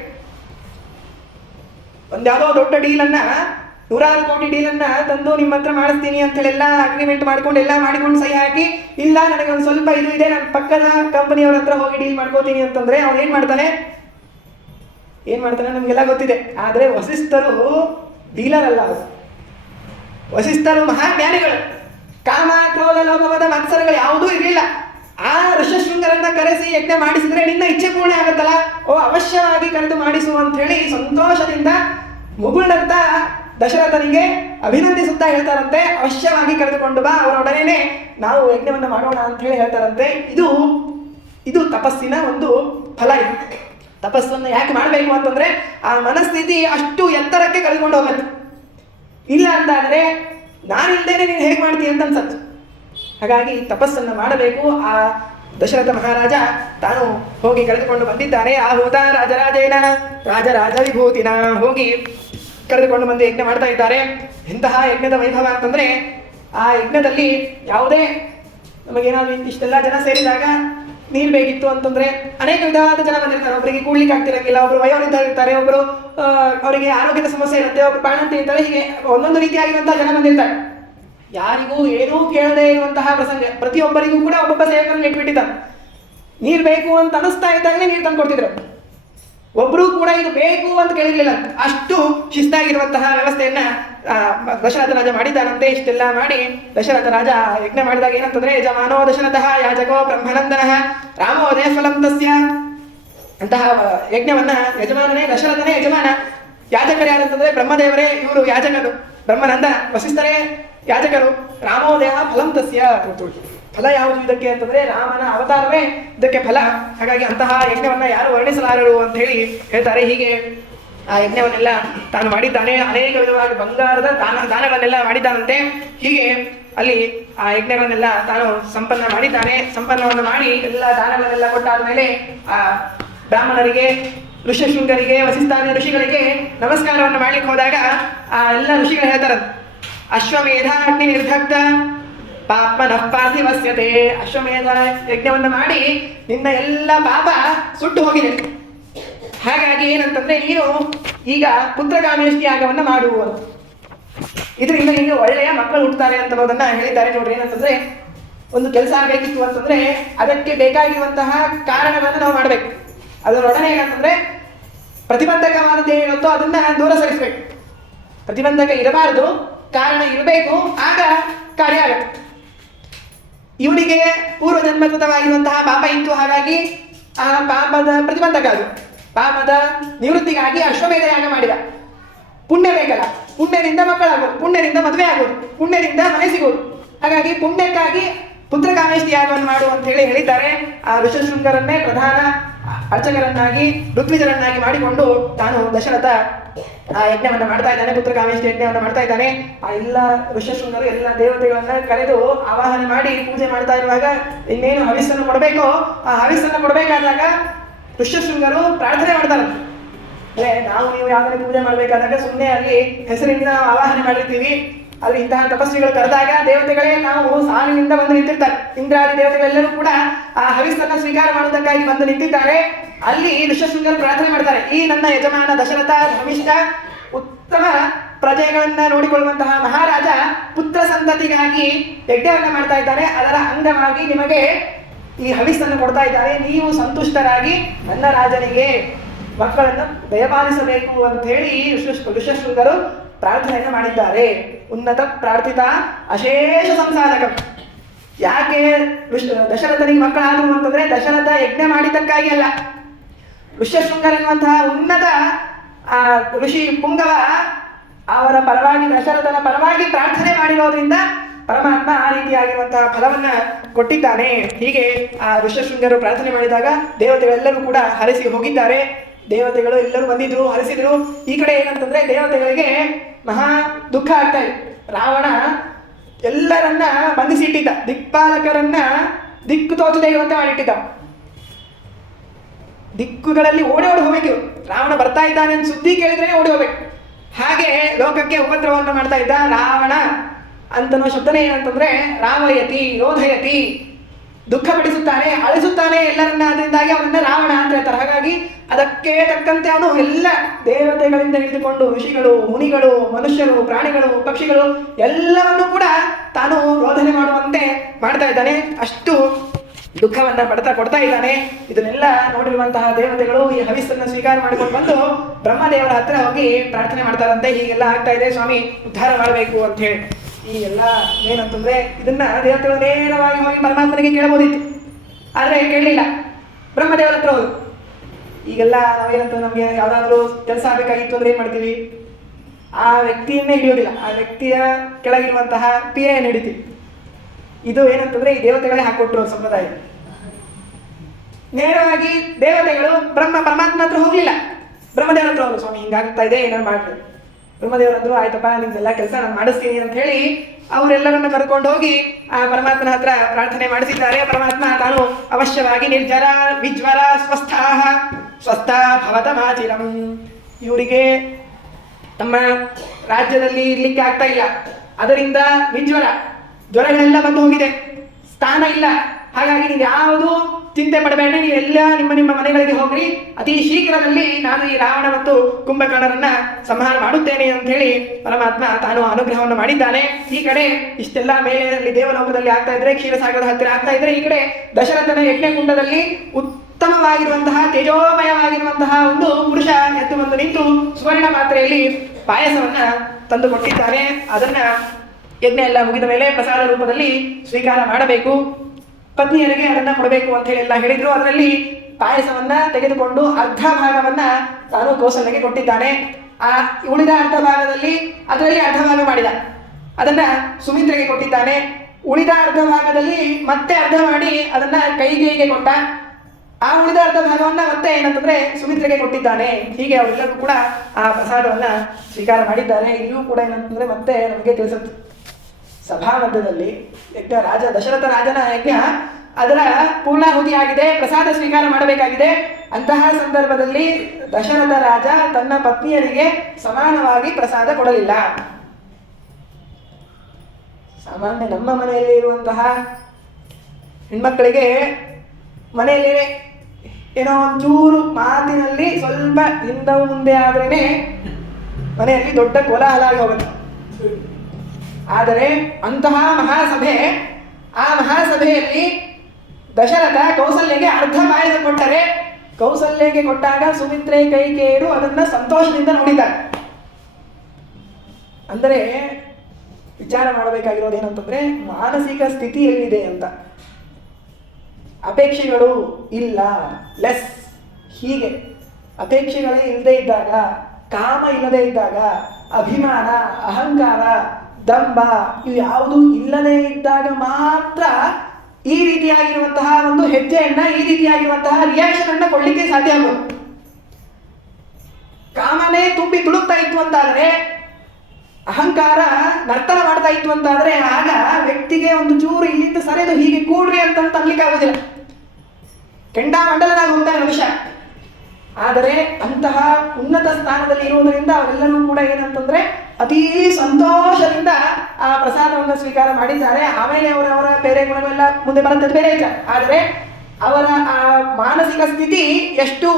ಒಂದ್ಯಾವುದೋ ದೊಡ್ಡ ಡೀಲನ್ನ, 100 ಕೋಟಿ ಡೀಲನ್ನ ತಂದು ನಿಮ್ಮ ಹತ್ರ ಮಾಡಿಸ್ತೀನಿ ಅಂತ ಹೇಳಿ ಎಲ್ಲ ಅಗ್ರಿಮೆಂಟ್ ಮಾಡಿಕೊಂಡು ಸಹಿ ಹಾಕಿ, ಇಲ್ಲ ನನಗೆ ಒಂದು ಸ್ವಲ್ಪ ಇದು ಇದೆ, ನನ್ನ ಪಕ್ಕದ ಕಂಪನಿಯವ್ರ ಹತ್ರ ಹೋಗಿ ಡೀಲ್ ಮಾಡ್ಕೋತೀನಿ ಅಂತಂದ್ರೆ ಅವ್ನು ಏನ್ ಮಾಡ್ತಾನೆ? ಏನು ಮಾಡ್ತಾನೆ ನಮಗೆಲ್ಲ ಗೊತ್ತಿದೆ. ಆದರೆ ವಸಿಷ್ಠರು ಡೀಲರ್ ಅಲ್ಲ, ಅವರು ವಸಿಷ್ಠರು ಮಹಾಜ್ಞಾನಿಗಳು. ಕಾಮ ಕ್ರೋಧ ಲೋಭವಾದ ಮತ್ಸರಗಳು ಯಾವುದೂ ಇರಲಿಲ್ಲ. ಆ ಋಷಶೃಂಗರನ್ನ ಕರೆಸಿ ಯಜ್ಞ ಮಾಡಿಸಿದ್ರೆ ನಿನ್ನ ಇಚ್ಛೆ ಪೂರ್ಣ ಆಗುತ್ತಲ್ಲ, ಅವಶ್ಯವಾಗಿ ಕರೆದು ಮಾಡಿಸು ಅಂತ ಹೇಳಿ ಸಂತೋಷದಿಂದ ಮುಗುಳ್ನಂತ ದಶರಥನಿಗೆ ಅಭಿನಂದಿಸುತ್ತಾ ಹೇಳ್ತಾರಂತೆ. ಅವಶ್ಯವಾಗಿ ಕರೆದುಕೊಂಡು ಬಾ, ಅವರೊಡನೆ ನಾವು ಯಜ್ಞವನ್ನು ಮಾಡೋಣ ಅಂತ ಹೇಳಿ ಹೇಳ್ತಾರಂತೆ. ಇದು ತಪಸ್ಸಿನ ಒಂದು ಫಲ. ಇದು ತಪಸ್ಸನ್ನು ಯಾಕೆ ಮಾಡಬೇಕು ಅಂತಂದ್ರೆ ಆ ಮನಸ್ಥಿತಿ ಅಷ್ಟು ಎತ್ತರಕ್ಕೆ ಕರೆದುಕೊಂಡು ಹೋಗುತ್ತೆ. ಇಲ್ಲ ಅಂತಾದರೆ ನಾನಿಲ್ದೇನೆ ನೀನು ಹೇಗೆ ಮಾಡ್ತೀಯ ಅಂತ ಅನ್ಸತ್ತು. ಹಾಗಾಗಿ ತಪಸ್ಸನ್ನು ಮಾಡಬೇಕು. ಆ ದಶರಥ ಮಹಾರಾಜ ತಾನು ಹೋಗಿ ಕರೆದುಕೊಂಡು ಬಂದಿದ್ದಾನೆ. ಆ ಹೋದ ರಾಜರಾಜೇನ ರಾಜರಾಜ ವಿಭೂತಿನ ಹೋಗಿ ಕರೆದುಕೊಂಡು ಬಂದು ಯಜ್ಞ ಮಾಡ್ತಾ ಇದ್ದಾರೆ. ಇಂತಹ ಯಜ್ಞದ ವೈಭವ ಅಂತಂದ್ರೆ ಆ ಯಜ್ಞದಲ್ಲಿ ಯಾವುದೇ ನಮಗೇನಾದ್ರು ಇಷ್ಟೆಲ್ಲ ಜನ ಸೇರಿದಾಗ ನೀರು ಬೇಕಿತ್ತು ಅಂತಂದ್ರೆ ಅನೇಕ ವಿಧವಾದ ಜನ ಬಂದಿರ್ತಾರೆ. ಒಬ್ಬರಿಗೆ ಕೂಡ್ಲಿಕ್ಕೆ ಆಗ್ತಿರಂಗಿಲ್ಲ, ಒಬ್ರು ವಯೋವೃದ್ಧ ಇರ್ತಾರೆ, ಒಬ್ರು ಅವರಿಗೆ ಆರೋಗ್ಯದ ಸಮಸ್ಯೆ ಇರುತ್ತೆ, ಒಬ್ರು ಬಾಣಂತಿ ಇರ್ತಾರೆ. ಹೀಗೆ ಒಂದೊಂದು ರೀತಿಯಾಗಿರುವಂತಹ ಜನ ಬಂದಿರ್ತಾರೆ. ಯಾರಿಗೂ ಏನೂ ಕೇಳದೇ ಇರುವಂತಹ ಪ್ರಸಂಗ. ಪ್ರತಿಯೊಬ್ಬರಿಗೂ ಕೂಡ ಒಬ್ಬೊಬ್ಬ ಸೇವಕರನ್ನು ಇಟ್ಬಿಟ್ಟಿದ್ದಾರೆ. ನೀರು ಬೇಕು ಅಂತ ಅನಿಸ್ತಾ ಇದ್ದಾಗಲೇ ನೀರು ತಂದು ಕೊಡ್ತಿದ್ರು. ಒಬ್ಬರು ಕೂಡ ಇದು ಬೇಕು ಅಂತ ಕೇಳಿರ್ಲಿಲ್ಲ. ಅಷ್ಟು ಶಿಸ್ತಾಗಿರುವಂತಹ ವ್ಯವಸ್ಥೆಯನ್ನ ದಶರಥ ರಾಜ ಮಾಡಿದ್ದಾನಂತೆ. ಇಷ್ಟೆಲ್ಲ ಮಾಡಿ ದಶರಥ ರಾಜ ಯಜ್ಞ ಮಾಡಿದಾಗ ಏನಂತಂದ್ರೆ ಯಜಮಾನೋ ದಶರಥಃ ಯಾಜಕೋ ಬ್ರಹ್ಮನಂದನಃ ರಾಮೋದಯ ಫಲಂ ತಸ್ಯ. ಅಂತಹ ಯಜ್ಞವನ್ನ ಯಜಮಾನನೇ, ದಶರಥನೇ ಯಜಮಾನ. ಯಾಜಕರು ಯಾರಂತಂದ್ರೆ ಬ್ರಹ್ಮದೇವರೇ ಇವರು ಯಾಜಕರು, ಬ್ರಹ್ಮನಂದನ ವಸಿಷ್ಠರೇ ಯಾಜಕರು. ರಾಮೋದಯ ಫಲಂ ತಸ್ಯ. ಫಲ ಯಾವುದು ಇದಕ್ಕೆ ಅಂತಂದ್ರೆ ರಾಮನ ಅವತಾರವೇ ಇದಕ್ಕೆ ಫಲ. ಹಾಗಾಗಿ ಅಂತಹ ಯಜ್ಞವನ್ನ ಯಾರು ವರ್ಣಿಸಲಾರರು ಅಂತ ಹೇಳಿ ಹೇಳ್ತಾರೆ. ಹೀಗೆ ಆ ಯಜ್ಞವನ್ನೆಲ್ಲ ತಾನು ಮಾಡಿದ್ದಾನೆ. ಅನೇಕ ವಿಧವಾಗಿ ಬಂಗಾರದ ದಾನಗಳನ್ನೆಲ್ಲ ಮಾಡಿದ್ದಾನಂತೆ. ಹೀಗೆ ಅಲ್ಲಿ ಆ ಯಜ್ಞಗಳನ್ನೆಲ್ಲ ತಾನು ಸಂಪನ್ನ ಮಾಡಿದ್ದಾನೆ. ಸಂಪನ್ನವನ್ನು ಮಾಡಿ ಎಲ್ಲ ದಾನಗಳನ್ನೆಲ್ಲ ಕೊಟ್ಟಾದ ಮೇಲೆ ಆ ಬ್ರಾಹ್ಮಣರಿಗೆ, ಋಷಶೃಂಗರಿಗೆ, ವಸಿಷ್ಠಾದಿ ಋಷಿಗಳಿಗೆ ನಮಸ್ಕಾರವನ್ನು ಮಾಡ್ಲಿಕ್ಕೆ ಹೋದಾಗ ಆ ಎಲ್ಲ ಋಷಿಗಳು ಹೇಳ್ತಾರೆ, ಅಶ್ವಮೇಧ ಅಗ್ನಿ ನಿರ್ಧಗ್ಧ ಪಾಪನಃ ಪಾರ್ಥಿವಸ್ಯತೆ. ಅಶ್ವಮೇಧ ಯಜ್ಞವನ್ನು ಮಾಡಿ ನಿನ್ನ ಎಲ್ಲ ಪಾಪ ಸುಟ್ಟು ಹೋಗಿದೆ. ಹಾಗಾಗಿ ಏನಂತಂದ್ರೆ ನೀನು ಈಗ ಪುತ್ರಕಾಮೇಷ್ಟಿ ಯಾಗವನ್ನು ಮಾಡುವ, ಇದರಿಂದ ನಿಮಗೆ ಒಳ್ಳೆಯ ಮಕ್ಕಳು ಹುಟ್ಟುತ್ತಾರೆ ಅಂತ ಅನ್ನೋದನ್ನ ಹೇಳಿದ್ದಾರೆ. ನೋಡ್ರಿ, ಏನಂತಂದ್ರೆ ಒಂದು ಕೆಲಸ ಬೇಕಿತ್ತು ಅಂತಂದ್ರೆ ಅದಕ್ಕೆ ಬೇಕಾಗಿರುವಂತಹ ಕಾರಣಗಳನ್ನು ನಾವು ಮಾಡಬೇಕು. ಅದರೊಡನೆ ಏನಂತಂದ್ರೆ ಪ್ರತಿಬಂಧಕವಾದದ್ದು ಏನಿರುತ್ತೋ ಅದನ್ನ ದೂರ ಸರಿಸಬೇಕು. ಪ್ರತಿಬಂಧಕ ಇರಬಾರದು, ಕಾರಣ ಇರಬೇಕು, ಆಗ ಕಾರ್ಯ ಆಗುತ್ತೆ. ಇವನಿಗೆ ಪೂರ್ವಜನ್ಮಕೃತವಾಗಿರುವಂತಹ ಪಾಪ ಇತ್ತು. ಹಾಗಾಗಿ ಆ ಪಾಪದ ಪ್ರತಿಬಂಧಕ, ಅದು ಪಾಪದ ನಿವೃತ್ತಿಗಾಗಿ ಅಶ್ವಮೇಧ ಯಾಗ ಮಾಡಿದ. ಪುಣ್ಯ ಬೇಕಲ್ಲ, ಪುಣ್ಯದಿಂದ ಮಕ್ಕಳಾಗೋದು, ಪುಣ್ಯದಿಂದ ಮದುವೆ ಆಗೋದು, ಪುಣ್ಯದಿಂದ ಮನೆ ಸಿಗೋದು. ಹಾಗಾಗಿ ಪುಣ್ಯಕ್ಕಾಗಿ ಪುತ್ರಕಾಮೇಷ್ಟಿ ಯಾಗವನ್ನು ಮಾಡು ಅಂತ ಹೇಳಿ ಹೇಳಿದ್ದಾರೆ. ಆ ಋಷಶೃಂಗರನ್ನೇ ಪ್ರಧಾನ ಅರ್ಚಕರನ್ನಾಗಿ, ಋತ್ವಿಜರನ್ನಾಗಿ ಮಾಡಿಕೊಂಡು ತಾನು ದಶರಥ ಆ ಯಜ್ಞವನ್ನು ಮಾಡ್ತಾ ಇದ್ದಾನೆ. ಪುತ್ರಕಾಮೇಷ್ಟಿ ಯಜ್ಞವನ್ನು ಮಾಡ್ತಾ ಇದ್ದಾನೆ. ಆ ಎಲ್ಲ ಋಷಶೃಂಗರು ಎಲ್ಲ ದೇವತೆಗಳನ್ನ ಕರೆದು ಆವಾಹನೆ ಮಾಡಿ ಪೂಜೆ ಮಾಡ್ತಾ ಇರುವಾಗ ಇನ್ನೇನು ಹವಿಸ್ಸನ್ನು ಕೊಡಬೇಕೋ ಆ ಹವಿಸ್ಸನ್ನು ಕೊಡಬೇಕಾದಾಗ ಋಷಶೃಂಗರು ಪ್ರಾರ್ಥನೆ ಮಾಡ್ತಾರೆ. ನಾವು ನೀವು ಯಾವ್ದಾದ್ರು ಪೂಜೆ ಮಾಡಬೇಕಾದಾಗ ಸುಮ್ಮನೆ ಅಲ್ಲಿ ಹೆಸರಿನಿಂದ ನಾವು ಆವಾಹನೆ ಮಾಡಿರ್ತೀವಿ. ಅಲ್ಲಿ ಇಂತಹ ತಪಸ್ವಿಗಳು ಕರೆದಾಗ ದೇವತೆಗಳೇ ನಾವು ಸಾಲಿನಿಂದ ಬಂದು ನಿಂತಿರ್ತಾರೆ. ಇಂದ್ರಾದಿ ದೇವತೆಗಳೆಲ್ಲರೂ ಕೂಡ ಆ ಹವಿಸ್ಸನ್ನು ಸ್ವೀಕಾರ ಮಾಡುವುದಕ್ಕಾಗಿ ಬಂದು ನಿಂತಿದ್ದಾರೆ. ಅಲ್ಲಿ ಋಷಶೃಂಗರು ಪ್ರಾರ್ಥನೆ ಮಾಡ್ತಾರೆ, ಈ ನನ್ನ ಯಜಮಾನ ದಶರಥ ಧರ್ಮಿಷ್ಠ ಉತ್ತಮ ಪ್ರಜೆಗಳನ್ನ ನೋಡಿಕೊಳ್ಳುವಂತಹ ಮಹಾರಾಜ ಪುತ್ರ ಸಂತತಿಗಾಗಿ ಯಜ್ಞವನ್ನ ಮಾಡ್ತಾ ಇದ್ದಾರೆ. ಅದರ ಅಂಗವಾಗಿ ನಿಮಗೆ ಈ ಹವಿಸ್ಸನ್ನು ಕೊಡ್ತಾ ಇದ್ದಾರೆ. ನೀವು ಸಂತುಷ್ಟರಾಗಿ ನನ್ನ ರಾಜನಿಗೆ ಮಕ್ಕಳನ್ನು ದಯಪಾಲಿಸಬೇಕು ಅಂತ ಹೇಳಿ ಋಷಶೃಂಗರು ಪ್ರಾರ್ಥನೆಯನ್ನು ಮಾಡಿದ್ದಾರೆ. ಉನ್ನತ ಪ್ರಾರ್ಥಿತ ಅಶೇಷ ಸಂಸಾರಕ. ಯಾಕೆ ದಶರಥನಿಗೆ ಮಕ್ಕಳಾದರು ಅಂತಂದ್ರೆ ದಶರಥ ಯಜ್ಞ ಮಾಡಿದ್ದಕ್ಕಾಗಿ ಅಲ್ಲ, ಋಷಶೃಂಗರೆನ್ನುವಂತಹ ಉನ್ನತ ಆ ಋಷಿ ಪುಂಗವ ಅವರ ಪರವಾಗಿ, ದಶರಥನ ಪರವಾಗಿ ಪ್ರಾರ್ಥನೆ ಮಾಡಿರೋದ್ರಿಂದ ಪರಮಾತ್ಮ ಆ ರೀತಿಯಾಗಿರುವಂತಹ ಫಲವನ್ನ ಕೊಟ್ಟಿದ್ದಾನೆ. ಹೀಗೆ ಆ ಋಷಶೃಂಗರು ಪ್ರಾರ್ಥನೆ ಮಾಡಿದಾಗ ದೇವತೆಗಳೆಲ್ಲರೂ ಕೂಡ ಹರಿಸಿ ಹೋಗಿದ್ದಾರೆ. ದೇವತೆಗಳು ಎಲ್ಲರೂ ಬಂದಿದ್ರು, ಹರಿಸಿದ್ರು. ಈ ಕಡೆ ಏನಂತಂದ್ರೆ ದೇವತೆಗಳಿಗೆ ಮಹಾ ದುಃಖ ಆಗ್ತಾ ಇದೆ. ರಾವಣ ಎಲ್ಲರನ್ನ ಬಂಧಿಸಿಟ್ಟಿದ್ದ, ದಿಕ್ಪಾಲಕರನ್ನ ದಿಕ್ಕು ತೋಚದೆ ಇರುವಂತೆ ಮಾಡಿಟ್ಟಿದ್ದ. ದಿಕ್ಕುಗಳಲ್ಲಿ ಓಡಿ ಹೋಗ್ಬೇಕು. ರಾವಣ ಬರ್ತಾ ಇದ್ದಾನೆ ಅಂತ ಸುದ್ದಿ ಕೇಳಿದ್ರೆ ಓಡಿ ಹೋಗ್ಬೇಕು. ಹಾಗೆ ಲೋಕಕ್ಕೆ ಉಪದ್ರವವನ್ನು ಮಾಡ್ತಾ ಇದ್ದ ರಾವಣ ಅಂತನೋ ಶಬ್ದನೇ ಏನಂತಂದ್ರೆ ರಾಮಯತಿ ಯೋಧಯತಿ, ದುಃಖ ಪಡಿಸುತ್ತಾನೆ, ಅಳಿಸುತ್ತಾನೆ ಎಲ್ಲರನ್ನ. ಅದರಿಂದಾಗಿ ಅವನನ್ನ ರಾವಣ ಅಂತ ಹೇಳ್ತಾರೆ. ಹಾಗಾಗಿ ಅದಕ್ಕೆ ತಕ್ಕಂತೆ ಅವನು ಎಲ್ಲ ದೇವತೆಗಳಿಂದ ಹಿಡಿದುಕೊಂಡು ಋಷಿಗಳು, ಮುನಿಗಳು, ಮನುಷ್ಯರು, ಪ್ರಾಣಿಗಳು, ಪಕ್ಷಿಗಳು ಎಲ್ಲವನ್ನೂ ಕೂಡ ತಾನು ರೋಧನೆ ಮಾಡುವಂತೆ ಮಾಡ್ತಾ ಇದ್ದಾನೆ. ಅಷ್ಟು ದುಃಖವನ್ನ ಕೊಡ್ತಾ ಇದ್ದಾನೆ. ಇದನ್ನೆಲ್ಲ ನೋಡಿರುವಂತಹ ದೇವತೆಗಳು ಈ ಹವಿಸ್ಸನ್ನು ಸ್ವೀಕಾರ ಮಾಡಿಕೊಂಡು ಬಂದು ಬ್ರಹ್ಮದೇವರ ಹತ್ರ ಹೋಗಿ ಪ್ರಾರ್ಥನೆ ಮಾಡ್ತಾರಂತೆ, ಹೀಗೆಲ್ಲ ಆಗ್ತಾ ಇದೆ ಸ್ವಾಮಿ, ಉದ್ಧಾರ ಮಾಡಬೇಕು ಅಂತ ಹೇಳಿ. ಈ ಎಲ್ಲ ಏನಂತಂದ್ರೆ ಇದನ್ನ ದೇವತೆಗಳು ನೇರವಾಗಿ ಹೋಗಿ ಪರಮಾತ್ಮನಿಗೆ ಕೇಳಬಹುದಿತ್ತು, ಆದ್ರೆ ಕೇಳಲಿಲ್ಲ. ಬ್ರಹ್ಮದೇವರ ಹತ್ರ ಹೋದ್ರು. ಈಗೆಲ್ಲ ನಾವೇನಂತ ನಮ್ಗೆ ಯಾವ್ದಾದ್ರು ಕೆಲಸ ಆಗ್ಬೇಕಾಗಿತ್ತು ಅಂದ್ರೆ ಏನ್ ಮಾಡ್ತೀವಿ, ಆ ವ್ಯಕ್ತಿಯನ್ನೇ ಹಿಡಿಯೋದಿಲ್ಲ, ಆ ವ್ಯಕ್ತಿಯ ಕೆಳಗಿರುವಂತಹ PA ಹಿಡಿತೀವಿ. ಇದು ಏನಂತಂದ್ರೆ ಈ ದೇವತೆಗಳೇ ಹಾಕೊಟ್ರು ಸಂಪ್ರದಾಯ. ನೇರವಾಗಿ ದೇವತೆಗಳು ಪರಮಾತ್ಮ ಹತ್ರ ಹೋಗ್ಲಿಲ್ಲ, ಬ್ರಹ್ಮದೇವರ ಹತ್ರ ಹೋದ್ರು. ಸ್ವಾಮಿ ಹಿಂಗಾಗ್ತಾ ಇದೆ, ಏನಾರು ಮಾಡ್ರಿ. ಬ್ರಹ್ಮದೇವರಂದ್ರು ಆಯ್ತಪ್ಪ, ನಿಮ್ದೆಲ್ಲ ಕೆಲಸ ನಾನು ಮಾಡಿಸ್ತೀನಿ ಅಂತ ಹೇಳಿ ಅವರೆಲ್ಲರನ್ನ ಕರ್ಕೊಂಡು ಹೋಗಿ ಆ ಪರಮಾತ್ಮನ ಹತ್ರ ಪ್ರಾರ್ಥನೆ ಮಾಡಿಸಿದ್ದಾರೆ. ಪರಮಾತ್ಮ ತಾನು ಅವಶ್ಯವಾಗಿ ನಿರ್ಜರ ವಿಜ್ವರ ಸ್ವಸ್ಥ ಭವತಮಾಚಿರಂ, ಇವರಿಗೆ ತಮ್ಮ ರಾಜ್ಯದಲ್ಲಿ ಇರ್ಲಿಕ್ಕೆ ಆಗ್ತಾ ಇಲ್ಲ, ಅದರಿಂದ ಜ್ವರಗಳೆಲ್ಲ ಬಂದು ಹೋಗಿದೆ, ಸ್ಥಾನ ಇಲ್ಲ. ಹಾಗಾಗಿ ನೀವು ಯಾವುದು ಚಿಂತೆ ಪಡಬೇಡಿ, ನೀವೆಲ್ಲ ನಿಮ್ಮ ಮನೆಗಳಿಗೆ ಹೋಗ್ರಿ, ಅತಿ ಶೀಘ್ರದಲ್ಲಿ ನಾನು ಈ ರಾವಣ ಮತ್ತು ಕುಂಭಕರ್ಣರನ್ನ ಸಂಹಾರ ಮಾಡುತ್ತೇನೆ ಅಂತ ಹೇಳಿ ಪರಮಾತ್ಮ ತಾನು ಅನುಗ್ರಹವನ್ನು ಮಾಡಿದ್ದಾನೆ. ಈ ಕಡೆ ಇಷ್ಟೆಲ್ಲ ಮೇಲೆ ದೇವಲೋಕದಲ್ಲಿ ಆಗ್ತಾ ಇದ್ರೆ, ಕ್ಷೀರಸಾಗರದ ಹತ್ತಿರ ಆಗ್ತಾ ಇದ್ರೆ, ಈ ಕಡೆ ದಶರಥನ ಯಜ್ಞಕುಂಡದಲ್ಲಿ ಉತ್ತಮವಾಗಿರುವಂತಹ ತೇಜೋಮಯವಾಗಿರುವಂತಹ ಒಂದು ಪುರುಷ ಎದ್ದು ಬಂದು ನಿಂತು ಸುವರ್ಣ ಪಾತ್ರೆಯಲ್ಲಿ ಪಾಯಸವನ್ನ ತಂದು ಕೊಟ್ಟಿದ್ದಾನೆ. ಅದನ್ನ ಯಜ್ಞ ಎಲ್ಲ ಮುಗಿದ ಮೇಲೆ ಪ್ರಸಾದ ರೂಪದಲ್ಲಿ ಸ್ವೀಕಾರ ಮಾಡಬೇಕು, ಪತ್ನಿಯರಿಗೆ ಅದನ್ನ ಕೊಡಬೇಕು ಅಂತ ಹೇಳಿ ಎಲ್ಲ ಹೇಳಿದ್ರು. ಅದರಲ್ಲಿ ಪಾಯಸವನ್ನ ತೆಗೆದುಕೊಂಡು ಅರ್ಧ ಭಾಗವನ್ನ ತಾನು ಕೌಸಲ್ಯಗೆ ಕೊಟ್ಟಿದ್ದಾನೆ. ಆ ಉಳಿದ ಅರ್ಧ ಭಾಗದಲ್ಲಿ ಅದರಲ್ಲಿ ಅರ್ಧ ಭಾಗ ಮಾಡಿದ, ಅದನ್ನ ಸುಮಿತ್ರೆಗೆ ಕೊಟ್ಟಿದ್ದಾನೆ. ಉಳಿದ ಅರ್ಧ ಭಾಗದಲ್ಲಿ ಮತ್ತೆ ಅರ್ಧ ಮಾಡಿ ಅದನ್ನ ಕೈಗೇಯಿಗೆ ಕೊಟ್ಟ. ಆ ಉಳಿದ ಅರ್ಧ ಭಾಗವನ್ನ ಮತ್ತೆ ಏನಂತಂದ್ರೆ ಸುಮಿತ್ರೆಗೆ ಕೊಟ್ಟಿದ್ದಾನೆ. ಹೀಗೆ ಅವರೆಲ್ಲರೂ ಕೂಡ ಆ ಪ್ರಸಾದವನ್ನ ಸ್ವೀಕಾರ ಮಾಡಿದ್ದಾರೆ. ಇಲ್ಲಿಯೂ ಕೂಡ ಏನಂತಂದ್ರೆ ಮತ್ತೆ ನಮಗೆ ತಿಳಿಸುತ್ತೆ, ಸಭಾ ಮಧ್ಯದಲ್ಲಿ ಯಜ್ಞ ದಶರಥ ರಾಜನ ಯಜ್ಞ ಅದರ ಪೂರ್ಣಾಹುತಿ ಆಗಿದೆ, ಪ್ರಸಾದ ಸ್ವೀಕಾರ ಮಾಡಬೇಕಾಗಿದೆ. ಅಂತಹ ಸಂದರ್ಭದಲ್ಲಿ ದಶರಥ ರಾಜ ತನ್ನ ಪತ್ನಿಯರಿಗೆ ಸಮಾನವಾಗಿ ಪ್ರಸಾದ ಕೊಡಲಿಲ್ಲ. ಸಾಮಾನ್ಯ ನಮ್ಮ ಮನೆಯಲ್ಲಿ ಇರುವಂತಹ ಹೆಣ್ಮಕ್ಕಳಿಗೆ ಮನೆಯಲ್ಲಿ ಏನೋ ಒಂಚೂರು ಮಾತಿನಲ್ಲಿ ಸ್ವಲ್ಪ ಹಿಂದ ಮುಂದೆ ಆದ್ರೇನೆ ಮನೆಯಲ್ಲಿ ದೊಡ್ಡ ಕೋಲಾಹಲ ಆಗಿ ಹೋಗುತ್ತೆ. ಆದರೆ ಅಂತಹ ಮಹಾಸಭೆ, ಆ ಮಹಾಸಭೆಯಲ್ಲಿ ದಶರಥ ಕೌಸಲ್ಯಗೆ ಅರ್ಧ ಪಾಯಸ ಕೊಟ್ಟರೆ, ಕೌಸಲ್ಯಗೆ ಕೊಟ್ಟಾಗ ಸುಮಿತ್ರೆ ಕೈಕೇಯರು ಅದನ್ನ ಸಂತೋಷದಿಂದ ನೋಡಿದ್ದಾರೆ. ಅಂದರೆ ವಿಚಾರ ಮಾಡಬೇಕಾಗಿರೋದು ಏನಂತಂದ್ರೆ ಮಾನಸಿಕ ಸ್ಥಿತಿ ಎಲ್ಲಿದೆ ಅಂತ. ಅಪೇಕ್ಷೆಗಳು ಇಲ್ಲ, ಲೆಸ್, ಹೀಗೆ ಅಪೇಕ್ಷೆಗಳೇ ಇಲ್ಲದೆ ಇದ್ದಾಗ, ಕಾಮ ಇಲ್ಲದೆ ಇದ್ದಾಗ, ಅಭಿಮಾನ, ಅಹಂಕಾರ, ದಂಭ ಇವು ಯಾವುದೂ ಇಲ್ಲದೆ ಇದ್ದಾಗ ಮಾತ್ರ ಈ ರೀತಿಯಾಗಿರುವಂತಹ ಒಂದು ಹೆಜ್ಜೆಯನ್ನ, ಈ ರೀತಿಯಾಗಿರುವಂತಹ ರಿಯಾಕ್ಷನ್ ಅನ್ನ ಕೊಡ್ಲಿಕ್ಕೆ ಸಾಧ್ಯ ಆಗುತ್ತೆ. ಕಾಮನೇ ತುಂಬಿ ತುಳುಕ್ತಾ ಇತ್ತು ಅಂತಾದ್ರೆ, ಅಹಂಕಾರ ನರ್ತನ ಮಾಡ್ತಾ ಇತ್ತು ಅಂತಾದ್ರೆ, ಆಗ ವ್ಯಕ್ತಿಗೆ ಒಂದು ಚೂರು ಇಲ್ಲಿಂದ ಸರಿದು ಹೀಗೆ ಕೂಡ್ರಿ ಅಂತ ಅನ್ಲಿಕ್ಕೆ ಆಗುದಿಲ್ಲ, ಕೆಂಡಾಮಂಡಲನಾಗಿ ಹೋಗ್ತಾನೆ ಮನುಷ್ಯ. ಆದರೆ ಅಂತಹ ಉನ್ನತ ಸ್ಥಾನದಲ್ಲಿ ಇರುವುದರಿಂದ ಅವರೆಲ್ಲರೂ ಕೂಡ ಏನಂತಂದ್ರೆ ಅತೀ ಸಂತೋಷದಿಂದ ಆ ಪ್ರಸಾದವನ್ನು ಸ್ವೀಕಾರ ಮಾಡಿದ್ದಾರೆ. ಆಮೇಲೆ ಅವರ ಬೇರೆ ಗುಣಗಳೆಲ್ಲ ಮುಂದೆ ಬರುತ್ತದೆ, ಬೇರೆ ವಿಚಾರ. ಆದರೆ ಅವರ ಆ ಮಾನಸಿಕ ಸ್ಥಿತಿ ಎಷ್ಟು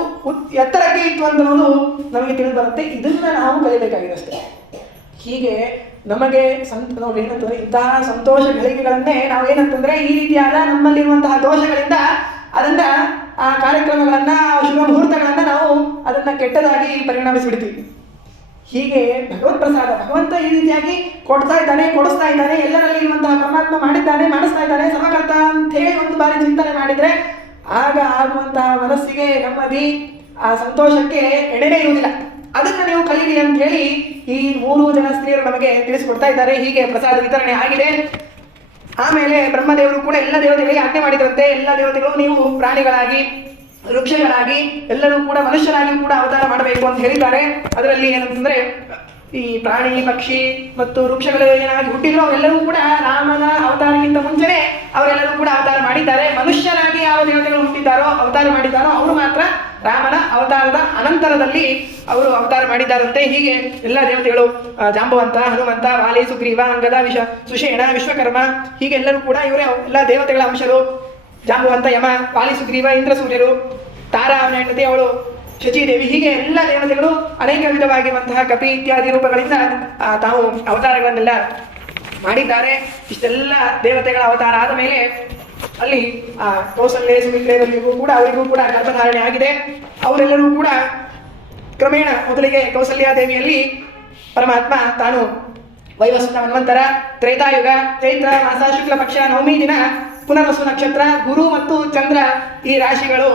ಎತ್ತರಕ್ಕೆ ಇತ್ತು ಅನ್ನೋದು ನಮಗೆ ತಿಳಿದು ಬರುತ್ತೆ. ಇದನ್ನ ನಾವು ಕಲಿಬೇಕಾಗಿದೆ ಅಷ್ಟೇ. ಹೀಗೆ ನಮಗೆ ನೋಡಿ ಏನಂತಂದ್ರೆ ಇಂತಹ ಸಂತೋಷ ಗಳಿಗೆಗಳನ್ನೇ ನಾವು ಏನಂತಂದ್ರೆ ಈ ರೀತಿಯಾದ ನಮ್ಮಲ್ಲಿರುವಂತಹ ದೋಷಗಳಿಂದ ಅದನ್ನ ಆ ಕಾರ್ಯಕ್ರಮಗಳನ್ನ, ಶುಭ ಮುಹೂರ್ತಗಳನ್ನ ನಾವು ಅದನ್ನ ಕೆಟ್ಟದಾಗಿ ಪರಿಣಾಮಿಸಿಬಿಡ್ತೀವಿ. ಹೀಗೆ ಭಗವತ್ ಪ್ರಸಾದ, ಭಗವಂತ ಈ ರೀತಿಯಾಗಿ ಕೊಡ್ತಾ ಇದ್ದಾನೆ, ಕೊಡಿಸ್ತಾ ಇದ್ದಾನೆ, ಎಲ್ಲರಲ್ಲಿ ಇರುವಂತಹ ಪರಮಾತ್ಮ ಮಾಡಿದ್ದಾನೆ, ಮಾಡಿಸ್ತಾ ಇದ್ದಾನೆ, ಸಮಕರ್ತ ಅಂತ ಹೇಳಿ ಒಂದು ಬಾರಿ ಚಿಂತನೆ ಮಾಡಿದ್ರೆ ಆಗ ಆಗುವಂತಹ ಮನಸ್ಸಿಗೆ ನೆಮ್ಮದಿ, ಆ ಸಂತೋಷಕ್ಕೆ ಎಡೆನೇ ಇರುವುದಿಲ್ಲ. ಅದನ್ನ ನೀವು ಕಲೀರಿ ಅಂತ ಹೇಳಿ ಈ 3 ಜನ ಸ್ತ್ರೀಯರು ನಮಗೆ ತಿಳಿಸಿಕೊಡ್ತಾ ಇದ್ದಾರೆ. ಹೀಗೆ ಪ್ರಸಾದ ವಿತರಣೆ ಆಗಿದೆ. ಆಮೇಲೆ ಬ್ರಹ್ಮದೇವರು ಕೂಡ ಎಲ್ಲ ದೇವತೆಗಳಿಗೆ ಆಜ್ಞೆ ಮಾಡಿದ್ರಂತೆ, ಎಲ್ಲ ದೇವತೆಗಳು ನೀವು ಪ್ರಾಣಿಗಳಾಗಿ, ವೃಕ್ಷಗಳಾಗಿ, ಎಲ್ಲರೂ ಕೂಡ ಮನುಷ್ಯರಾಗಿ ಕೂಡ ಅವತಾರ ಮಾಡಬೇಕು ಅಂತ ಹೇಳಿದ್ದಾರೆ. ಅದರಲ್ಲಿ ಏನಂತಂದ್ರೆ ಈ ಪ್ರಾಣಿ, ಪಕ್ಷಿ ಮತ್ತು ವೃಕ್ಷಗಳು ಏನಾಗಿ ಹುಟ್ಟಿದ್ರು ಅವರೆಲ್ಲರೂ ಕೂಡ ರಾಮನ ಅವತಾರಕ್ಕಿಂತ ಮುಂಚೆನೆ ಅವರೆಲ್ಲರೂ ಕೂಡ ಅವತಾರ ಮಾಡಿದ್ದಾರೆ. ಮನುಷ್ಯರಾಗಿ ಯಾವ ದೇವತೆಗಳು ಹುಟ್ಟಿದ್ದಾರೋ, ಅವತಾರ ಮಾಡಿದ್ದಾರೋ ಅವರು ಮಾತ್ರ ರಾಮನ ಅವತಾರದ ಅನಂತರದಲ್ಲಿ ಅವರು ಅವತಾರ ಮಾಡಿದ್ದಾರಂತೆ. ಹೀಗೆ ಎಲ್ಲ ದೇವತೆಗಳು, ಜಾಂಬವಂತ, ಹನುಮಂತ, ವಾಲಿ, ಸುಗ್ರೀವ, ಅಂಗದ, ಸುಷೇಣ, ವಿಶ್ವಕರ್ಮ, ಹೀಗೆ ಎಲ್ಲರೂ ಕೂಡ ಇವರೇ ಎಲ್ಲ ದೇವತೆಗಳ ಅಂಶರು. ಜಾಂಬವಂತ ಯಮ, ವಾಲಿ, ಸುಗ್ರೀವ, ಇಂದ್ರ, ಸೂರ್ಯರು, ತಾರಾ ಅವನ ಹೆಂಡತಿ ಅವಳು ಶಚಿದೇವಿ, ಹೀಗೆ ಎಲ್ಲ ದೇವತೆಗಳು ಅನೇಕ ವಿಧವಾಗಿರುವಂತಹ ಕಪಿ ಇತ್ಯಾದಿ ರೂಪಗಳಿಂದ ತಾವು ಅವತಾರಗಳನ್ನೆಲ್ಲ ಮಾಡಿದ್ದಾರೆ. ಇಷ್ಟೆಲ್ಲ ದೇವತೆಗಳ ಅವತಾರ ಆದ ಮೇಲೆ ಅಲ್ಲಿ ಆ ಕೌಸಲ್ಯ ಸುಮಿತ್ರೆಯವರಿಗೂ ಕೂಡ ಅವರಿಗೂ ಕೂಡ ಗರ್ಭಧಾರಣೆ ಆಗಿದೆ. ಅವರೆಲ್ಲರೂ ಕೂಡ ಕ್ರಮೇಣ ಮೊದಲಿಗೆ ಕೌಸಲ್ಯಾದೇವಿಯಲ್ಲಿ ಪರಮಾತ್ಮ ತಾನು ವೈವಸ್ವತ ಮನ್ವಂತರ ತ್ರೇತಾಯುಗ ಚೈತ್ರ ಮಾಸ ಶುಕ್ಲ ಪಕ್ಷ ನವಮಿ ದಿನ ಪುನರ್ವಸು ನಕ್ಷತ್ರ ಗುರು ಮತ್ತು ಚಂದ್ರ ಈ ರಾಶಿಗಳು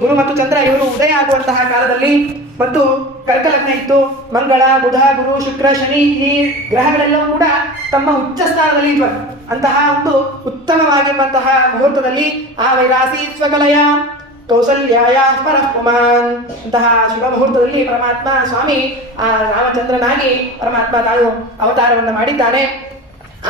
ಗುರು ಮತ್ತು ಚಂದ್ರ ಇವರು ಉದಯ ಆಗುವಂತಹ ಕಾಲದಲ್ಲಿ ಮತ್ತು ಕರ್ಕಲಗ್ನ ಇತ್ತು. ಮಂಗಳ ಬುಧ ಗುರು ಶುಕ್ರ ಶನಿ ಈ ಗ್ರಹಗಳೆಲ್ಲವೂ ಕೂಡ ತಮ್ಮ ಉಚ್ಚ ಸ್ಥಾನದಲ್ಲಿ ಇದ್ವು. ಅಂತಹ ಒಂದು ಉತ್ತಮವಾಗಿರುವಂತಹ ಮುಹೂರ್ತದಲ್ಲಿ ಆ ವೈರಾಸಿ ಸ್ವಕಲಯ ಕೌಸಲ್ಯಾಯ ಪರಪುಮಾನ್ ಅಂತಹ ಶುಭ ಮುಹೂರ್ತದಲ್ಲಿ ಪರಮಾತ್ಮ ಸ್ವಾಮಿ ಆ ರಾಮಚಂದ್ರನಾಗಿ ಪರಮಾತ್ಮ ತಾನು ಅವತಾರವನ್ನು ಮಾಡಿದ್ದಾನೆ.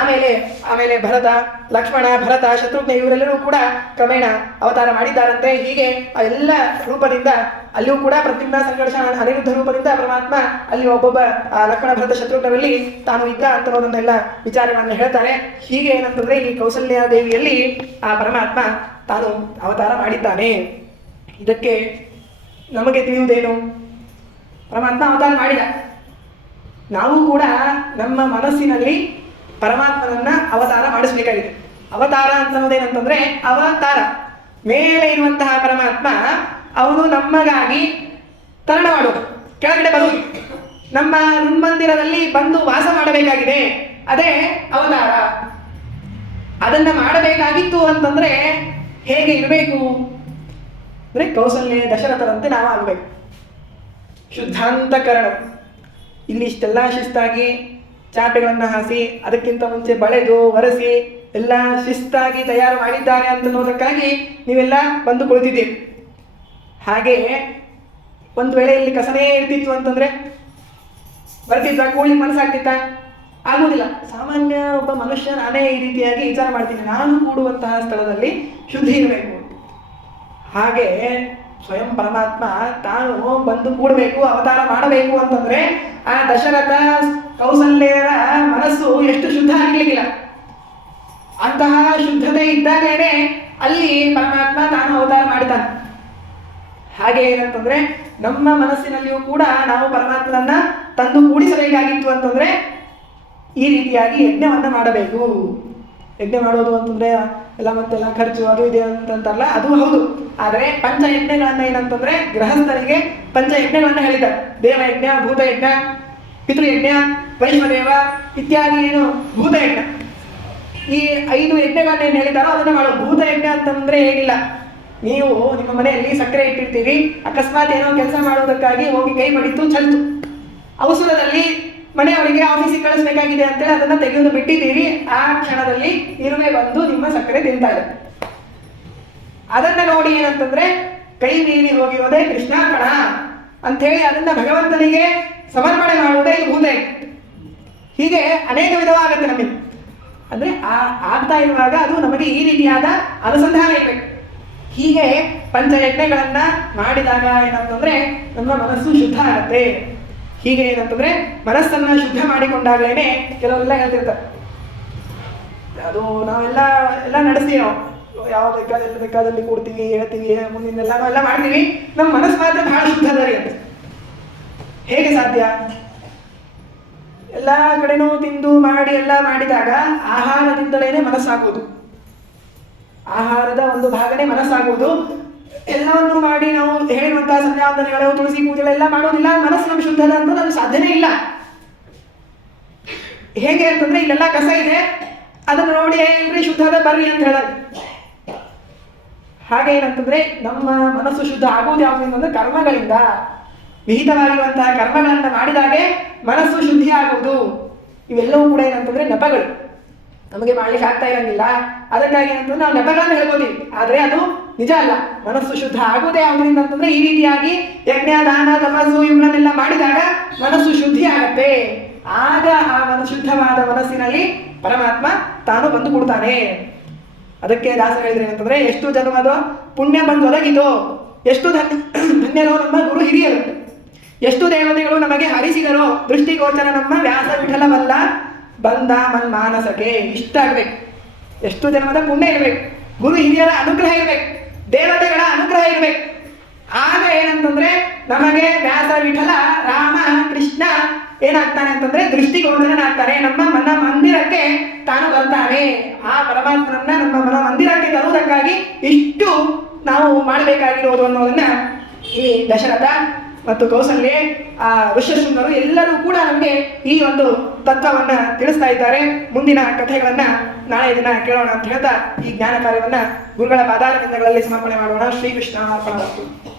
ಆಮೇಲೆ ಭರತ ಲಕ್ಷ್ಮಣ ಭರತ ಶತ್ರುಘ್ನ ಇವರೆಲ್ಲರೂ ಕೂಡ ಕ್ರಮೇಣ ಅವತಾರ ಮಾಡಿದ್ದಾರಂತೆ. ಹೀಗೆ ಆ ಎಲ್ಲ ರೂಪದಿಂದ ಅಲ್ಲಿಯೂ ಕೂಡ ಪ್ರದ್ಯುಮ್ನ ಸಂಘರ್ಷ ಅನಿರುದ್ಧ ರೂಪದಿಂದ ಪರಮಾತ್ಮ ಅಲ್ಲಿ ಒಬ್ಬೊಬ್ಬ ಲಕ್ಷ್ಮಣ ಭರತ ಶತ್ರುಘ್ನರಲ್ಲಿ ತಾನು ಇದ್ದ ಅಂತನ್ನೋದನ್ನೆಲ್ಲ ವಿಚಾರಗಳನ್ನು ಹೇಳ್ತಾರೆ. ಹೀಗೆ ಏನಂತಂದ್ರೆ ಈ ಕೌಸಲ್ಯ ದೇವಿಯಲ್ಲಿ ಆ ಪರಮಾತ್ಮ ತಾನು ಅವತಾರ ಮಾಡಿದ್ದಾನೆ. ಇದಕ್ಕೆ ನಮಗೆ ತಿಳಿಯುವುದೇನು? ಪರಮಾತ್ಮ ಅವತಾರ ಮಾಡಿದ, ನಾವು ಕೂಡ ನಮ್ಮ ಮನಸ್ಸಿನಲ್ಲಿ ಪರಮಾತ್ಮನನ್ನ ಅವತಾರ ಮಾಡಿಸ್ಬೇಕಾಗಿದೆ. ಅವತಾರ ಅಂತನ್ನೋದೇನಂತಂದ್ರೆ ಅವತಾರ ಮೇಲೆ ಇರುವಂತಹ ಪರಮಾತ್ಮ ಅವನು ನಮಗಾಗಿ ತರಣ ಮಾಡೋದು, ಕೆಳಗಡೆ ಬರುವುದು, ನಮ್ಮ ಮಂದಿರದಲ್ಲಿ ಬಂದು ವಾಸ ಮಾಡಬೇಕಾಗಿದೆ. ಅದೇ ಅವತಾರ. ಅದನ್ನ ಮಾಡಬೇಕಾಗಿತ್ತು ಅಂತಂದ್ರೆ ಹೇಗೆ ಇರಬೇಕು ಅಂದ್ರೆ ಕೌಸಲ್ಯ ದಶರಥರಂತೆ ನಾವು ಆಗಬೇಕು. ಶುದ್ಧಾಂತಕರಣ. ಇಲ್ಲಿ ಇಷ್ಟೆಲ್ಲ ಶಿಸ್ತಾಗಿ ಚಾಪೆಗಳನ್ನು ಹಾಸಿ ಅದಕ್ಕಿಂತ ಮುಂಚೆ ಬಳೆದು ಒರೆಸಿ ಎಲ್ಲ ಶಿಸ್ತಾಗಿ ತಯಾರು ಮಾಡಿದ್ದಾರೆ ಅಂತನ್ನೋದಕ್ಕಾಗಿ ನೀವೆಲ್ಲ ಬಂದು ಕುಳಿತಿದ್ದೀರಿ. ಹಾಗೆ ಒಂದು ವೇಳೆ ಇಲ್ಲಿ ಕಸನೇ ಇರ್ತಿತ್ತು ಅಂತಂದ್ರೆ ಬರ್ತಿದ್ದ ಕೂಡ್ಲಿಕ್ಕೆ ಮನಸ್ಸಾಗ್ತಿತ್ತ? ಆಗುವುದಿಲ್ಲ. ಸಾಮಾನ್ಯ ಒಬ್ಬ ಮನುಷ್ಯ ನಾನೇ ಈ ರೀತಿಯಾಗಿ ವಿಚಾರ ಮಾಡ್ತೀನಿ, ನಾನು ಕೂಡುವಂತಹ ಸ್ಥಳದಲ್ಲಿ ಶುದ್ಧಿ ಇರಬೇಕು. ಹಾಗೆ ಸ್ವಯಂ ಪರಮಾತ್ಮ ತಾನು ಬಂದು ಕೂಡಬೇಕು, ಅವತಾರ ಮಾಡಬೇಕು ಅಂತಂದ್ರೆ ಆ ದಶರಥ ಕೌಸಲ್ಯರ ಮನಸ್ಸು ಎಷ್ಟು ಶುದ್ಧ ಆಗಿರ್ಲಿಕ್ಕಿಲ್ಲ. ಅಂತಹ ಶುದ್ಧತೆ ಇದ್ದಾಗೇನೆ ಅಲ್ಲಿ ಪರಮಾತ್ಮ ತಾನು ಅವತಾರ ಮಾಡಿದ್ದಾನೆ. ಹಾಗೆ ಏನಂತಂದ್ರೆ ನಮ್ಮ ಮನಸ್ಸಿನಲ್ಲಿಯೂ ಕೂಡ ನಾವು ಪರಮಾತ್ಮನನ್ನ ತಂದು ಕೂಡಿಸಬೇಕಾಗಿತ್ತು ಅಂತಂದ್ರೆ ಈ ರೀತಿಯಾಗಿ ಯಜ್ಞವನ್ನ ಮಾಡಬೇಕು. ಯಜ್ಞ ಮಾಡೋದು ಅಂತಂದ್ರೆ ಎಲ್ಲ ಮತ್ತೆಲ್ಲ ಖರ್ಚು ಅದು ಇದೆ ಅಂತಂತಾರಲ್ಲ, ಅದು ಹೌದು. ಆದರೆ ಪಂಚಯಜ್ಞಗಳನ್ನ ಏನಂತಂದ್ರೆ ಗೃಹಸ್ಥರಿಗೆ ಪಂಚಯಜ್ಞಗಳನ್ನ ಹೇಳಿದ್ದಾರೆ. ದೇವಯಜ್ಞ, ಭೂತಯಜ್ಞ, ಪಿತೃಯಜ್ಞ, ವೈಷ್ಣದೇವ ಇತ್ಯಾದಿ ಏನು ಭೂತಯಜ್ಞ. ಈ 5 ಯಜ್ಞಗಳನ್ನ ಏನು ಹೇಳಿದಾರೋ ಅದನ್ನ ಮಾಡೋ. ಭೂತಯಜ್ಞ ಅಂತಂದ್ರೆ ಏನಿಲ್ಲ, ನೀವು ನಿಮ್ಮ ಮನೆಯಲ್ಲಿ ಸಕ್ಕರೆ ಇಟ್ಟಿರ್ತೀರಿ, ಅಕಸ್ಮಾತ್ ಏನೋ ಕೆಲಸ ಮಾಡೋದಕ್ಕಾಗಿ ಹೋಗಿ ಕೈ ಬಡಿತು ಚಲ್ತು, ಅವಸರದಲ್ಲಿ ಮನೆಯವರಿಗೆ ಆಫೀಸಿಗೆ ಕಳಿಸ್ಬೇಕಾಗಿದೆ ಅಂತೇಳಿ ಅದನ್ನ ತೆಗೆದು ಬಿಟ್ಟಿದ್ದೀರಿ. ಆ ಕ್ಷಣದಲ್ಲಿ ಇರುವೆ ಬಂದು ನಿಮ್ಮ ಸಕ್ಕರೆ ತಿಂತಾ ಇದೆ. ಅದನ್ನ ನೋಡಿ ಏನಂತಂದ್ರೆ ಕೈ ಮೀರಿ ಹೋಗಿರೋದೇ ಕೃಷ್ಣಾರ್ಪಣ ಅಂಥೇಳಿ ಅದನ್ನ ಭಗವಂತನಿಗೆ ಸಮರ್ಪಣೆ ಮಾಡುವುದೇ ಇದು ಭೂತಯಜ್ಞ. ಹೀಗೆ ಅನೇಕ ವಿಧವಾಗುತ್ತೆ ನಮಗೆ. ಅಂದ್ರೆ ಆಗ್ತಾ ಇರುವಾಗ ಅದು ನಮಗೆ ಈ ರೀತಿಯಾದ ಅನುಸಂಧಾನ ಇರಬೇಕು. ಹೀಗೆ ಪಂಚಯಜ್ಞಗಳನ್ನ ಮಾಡಿದಾಗ ಏನಂತಂದ್ರೆ ನಮ್ಮ ಮನಸ್ಸು ಶುದ್ಧ ಆಗತ್ತೆ. ಹೀಗೆ ಏನಂತಂದ್ರೆ ಮನಸ್ಸನ್ನ ಶುದ್ಧ ಮಾಡಿಕೊಂಡಾಗಲೇನೆ ಕೆಲವೆಲ್ಲ ಹೇಳ್ತಿರ್ತಾರೆ, ಅದು ನಾವೆಲ್ಲ ನಡೆಸ್ತೀವಿ, ನಾವು ಯಾವ ಬೇಕಾದಲ್ಲಿ ಕೂಡ್ತೀವಿ, ಹೇಳ್ತೀವಿ, ಮುಂದಿನೆಲ್ಲ ಎಲ್ಲ ಮಾಡ್ತೀವಿ, ನಮ್ಮ ಮನಸ್ಸು ಮಾತ್ರ ಬಹಳ ಶುದ್ಧದರಿ ಅಂತ. ಹೇಗೆ ಸಾಧ್ಯ? ಎಲ್ಲ ಕಡೆನೂ ತಿಂದು ಮಾಡಿ ಎಲ್ಲ ಮಾಡಿದಾಗ ಆಹಾರದಿಂದಲೇ ಮನಸ್ಸಾಗುವುದು, ಆಹಾರದ ಒಂದು ಭಾಗನೇ ಮನಸ್ಸಾಗುವುದು. ಎಲ್ಲವನ್ನು ಮಾಡಿ ನಾವು ಹೇಳಿರುವಂತಹ ಸಂಧ್ಯಾವಂದನೆಗಳು, ತುಳಸಿ ಪೂಜೆಗಳೆಲ್ಲ ಮಾಡೋದಿಲ್ಲ, ಮನಸ್ಸು ನಮ್ಮ ಶುದ್ಧದ ಅಂತ ಅದು ಸಾಧ್ಯನೇ ಇಲ್ಲ. ಹೇಗೆ ಅಂತಂದ್ರೆ ಇಲ್ಲೆಲ್ಲ ಕಸ ಇದೆ, ಅದನ್ನು ನೋಡಿ ಏನ್ರಿ ಶುದ್ಧದ ಬರ್ರಿ ಅಂತ ಹೇಳೋದು. ಹಾಗೆ ಏನಂತಂದ್ರೆ ನಮ್ಮ ಮನಸ್ಸು ಶುದ್ಧ ಆಗುವುದು ಯಾವುದರಿಂದ ಅಂದ್ರೆ ಕರ್ಮಗಳಿಂದ. ವಿಹಿತವಾಗಿರುವಂತಹ ಕರ್ಮಗಳನ್ನ ಮಾಡಿದಾಗೆ ಮನಸ್ಸು ಶುದ್ಧಿ ಆಗುವುದು. ಇವೆಲ್ಲವೂ ಕೂಡ ಏನಂತಂದ್ರೆ ನೆಪಗಳು, ನಮಗೆ ಮಾಡ್ಲಿಕ್ಕೆ ಆಗ್ತಾ ಇರಂಗಿಲ್ಲ, ಅದಕ್ಕಾಗಿ ಏನಂತಂದ್ರೆ ನಾವು ನೆಪಗಳನ್ನು ಹೇಳ್ಬೋದೀವಿ, ಆದ್ರೆ ಅದು ನಿಜ ಅಲ್ಲ. ಮನಸ್ಸು ಶುದ್ಧ ಆಗುವುದೇ ಯಾವುದರಿಂದ ಅಂತಂದ್ರೆ ಈ ರೀತಿಯಾಗಿ ಯಜ್ಞ ದಾನ ತಪಸ್ಸು ಇವುಗಳನ್ನೆಲ್ಲ ಮಾಡಿದಾಗ ಮನಸ್ಸು ಶುದ್ಧಿ ಆಗತ್ತೆ. ಆಗ ಆ ಶುದ್ಧವಾದ ಮನಸ್ಸಿನಲ್ಲಿ ಪರಮಾತ್ಮ ತಾನು ಬಂದು ಕೊಡ್ತಾನೆ. ಅದಕ್ಕೆ ದಾಸ ಹೇಳಿದ್ರೆ ಏನಂತಂದ್ರೆ ಎಷ್ಟು ಜನ್ಮದ ಪುಣ್ಯ ಬಂದು ಒದಗಿತೋ, ಎಷ್ಟು ಧನ್ಯರೋ ನಮ್ಮ ಗುರು ಹಿರಿಯರು, ಎಷ್ಟು ದೇವತೆಗಳು ನಮಗೆ ಹರಿಸಿದರೋ ದೃಷ್ಟಿಗೋಚರ ನಮ್ಮ ವ್ಯಾಸ ವಿಠಲವಲ್ಲ ಬಂದ ಮಾನಸಕ್ಕೆ. ಇಷ್ಟ ಆಗ್ಬೇಕು, ಎಷ್ಟು ಜನ್ಮದ ಪುಣ್ಯ ಇರಬೇಕು, ಗುರು ಹಿರಿಯರ ಅನುಗ್ರಹ ಇರಬೇಕು, ದೇವತೆಗಳ ಅನುಗ್ರಹ ಇರಬೇಕು. ಆಗ ಏನಂತಂದ್ರೆ ನಮಗೆ ವ್ಯಾಸ ವಿಠಲ ರಾಮ ಕೃಷ್ಣ ಏನಾಗ್ತಾನೆ ಅಂತಂದ್ರೆ ದೃಷ್ಟಿಗೋಚರನಾಗ್ತಾನೆ, ನಮ್ಮ ಮನ ಮಂದಿರಕ್ಕೆ ತಾನು ಬರ್ತಾನೆ. ಆ ಪರಮಾತ್ಮನನ್ನ ನಮ್ಮ ಮನ ಮಂದಿರಕ್ಕೆ ತರುವುದಕ್ಕಾಗಿ ಇಷ್ಟು ನಾವು ಮಾಡಬೇಕಾಗಿರೋದು ಅನ್ನೋದನ್ನ ಈ ದಶರಥ ಮತ್ತು ಕೌಸಲ್ಯೆ, ಆ ಋಷ್ಯಶೃಂಗರು ಎಲ್ಲರೂ ಕೂಡ ನಮಗೆ ಈ ಒಂದು ತತ್ವವನ್ನ ತಿಳಿಸ್ತಾ ಇದ್ದಾರೆ. ಮುಂದಿನ ಕಥೆಗಳನ್ನ ನಾಳೆ ದಿನ ಕೇಳೋಣ ಅಂತ ಹೇಳ್ತಾ ಈ ಜ್ಞಾನ ಕಾರ್ಯವನ್ನ ಗುರುಗಳ ಪಾದಾರವಿಂದಗಳಲ್ಲಿ ಸಮರ್ಪಣೆ ಮಾಡೋಣ. ಶ್ರೀಕೃಷ್ಣ ಅರ್ಪಣಮಸ್ತು.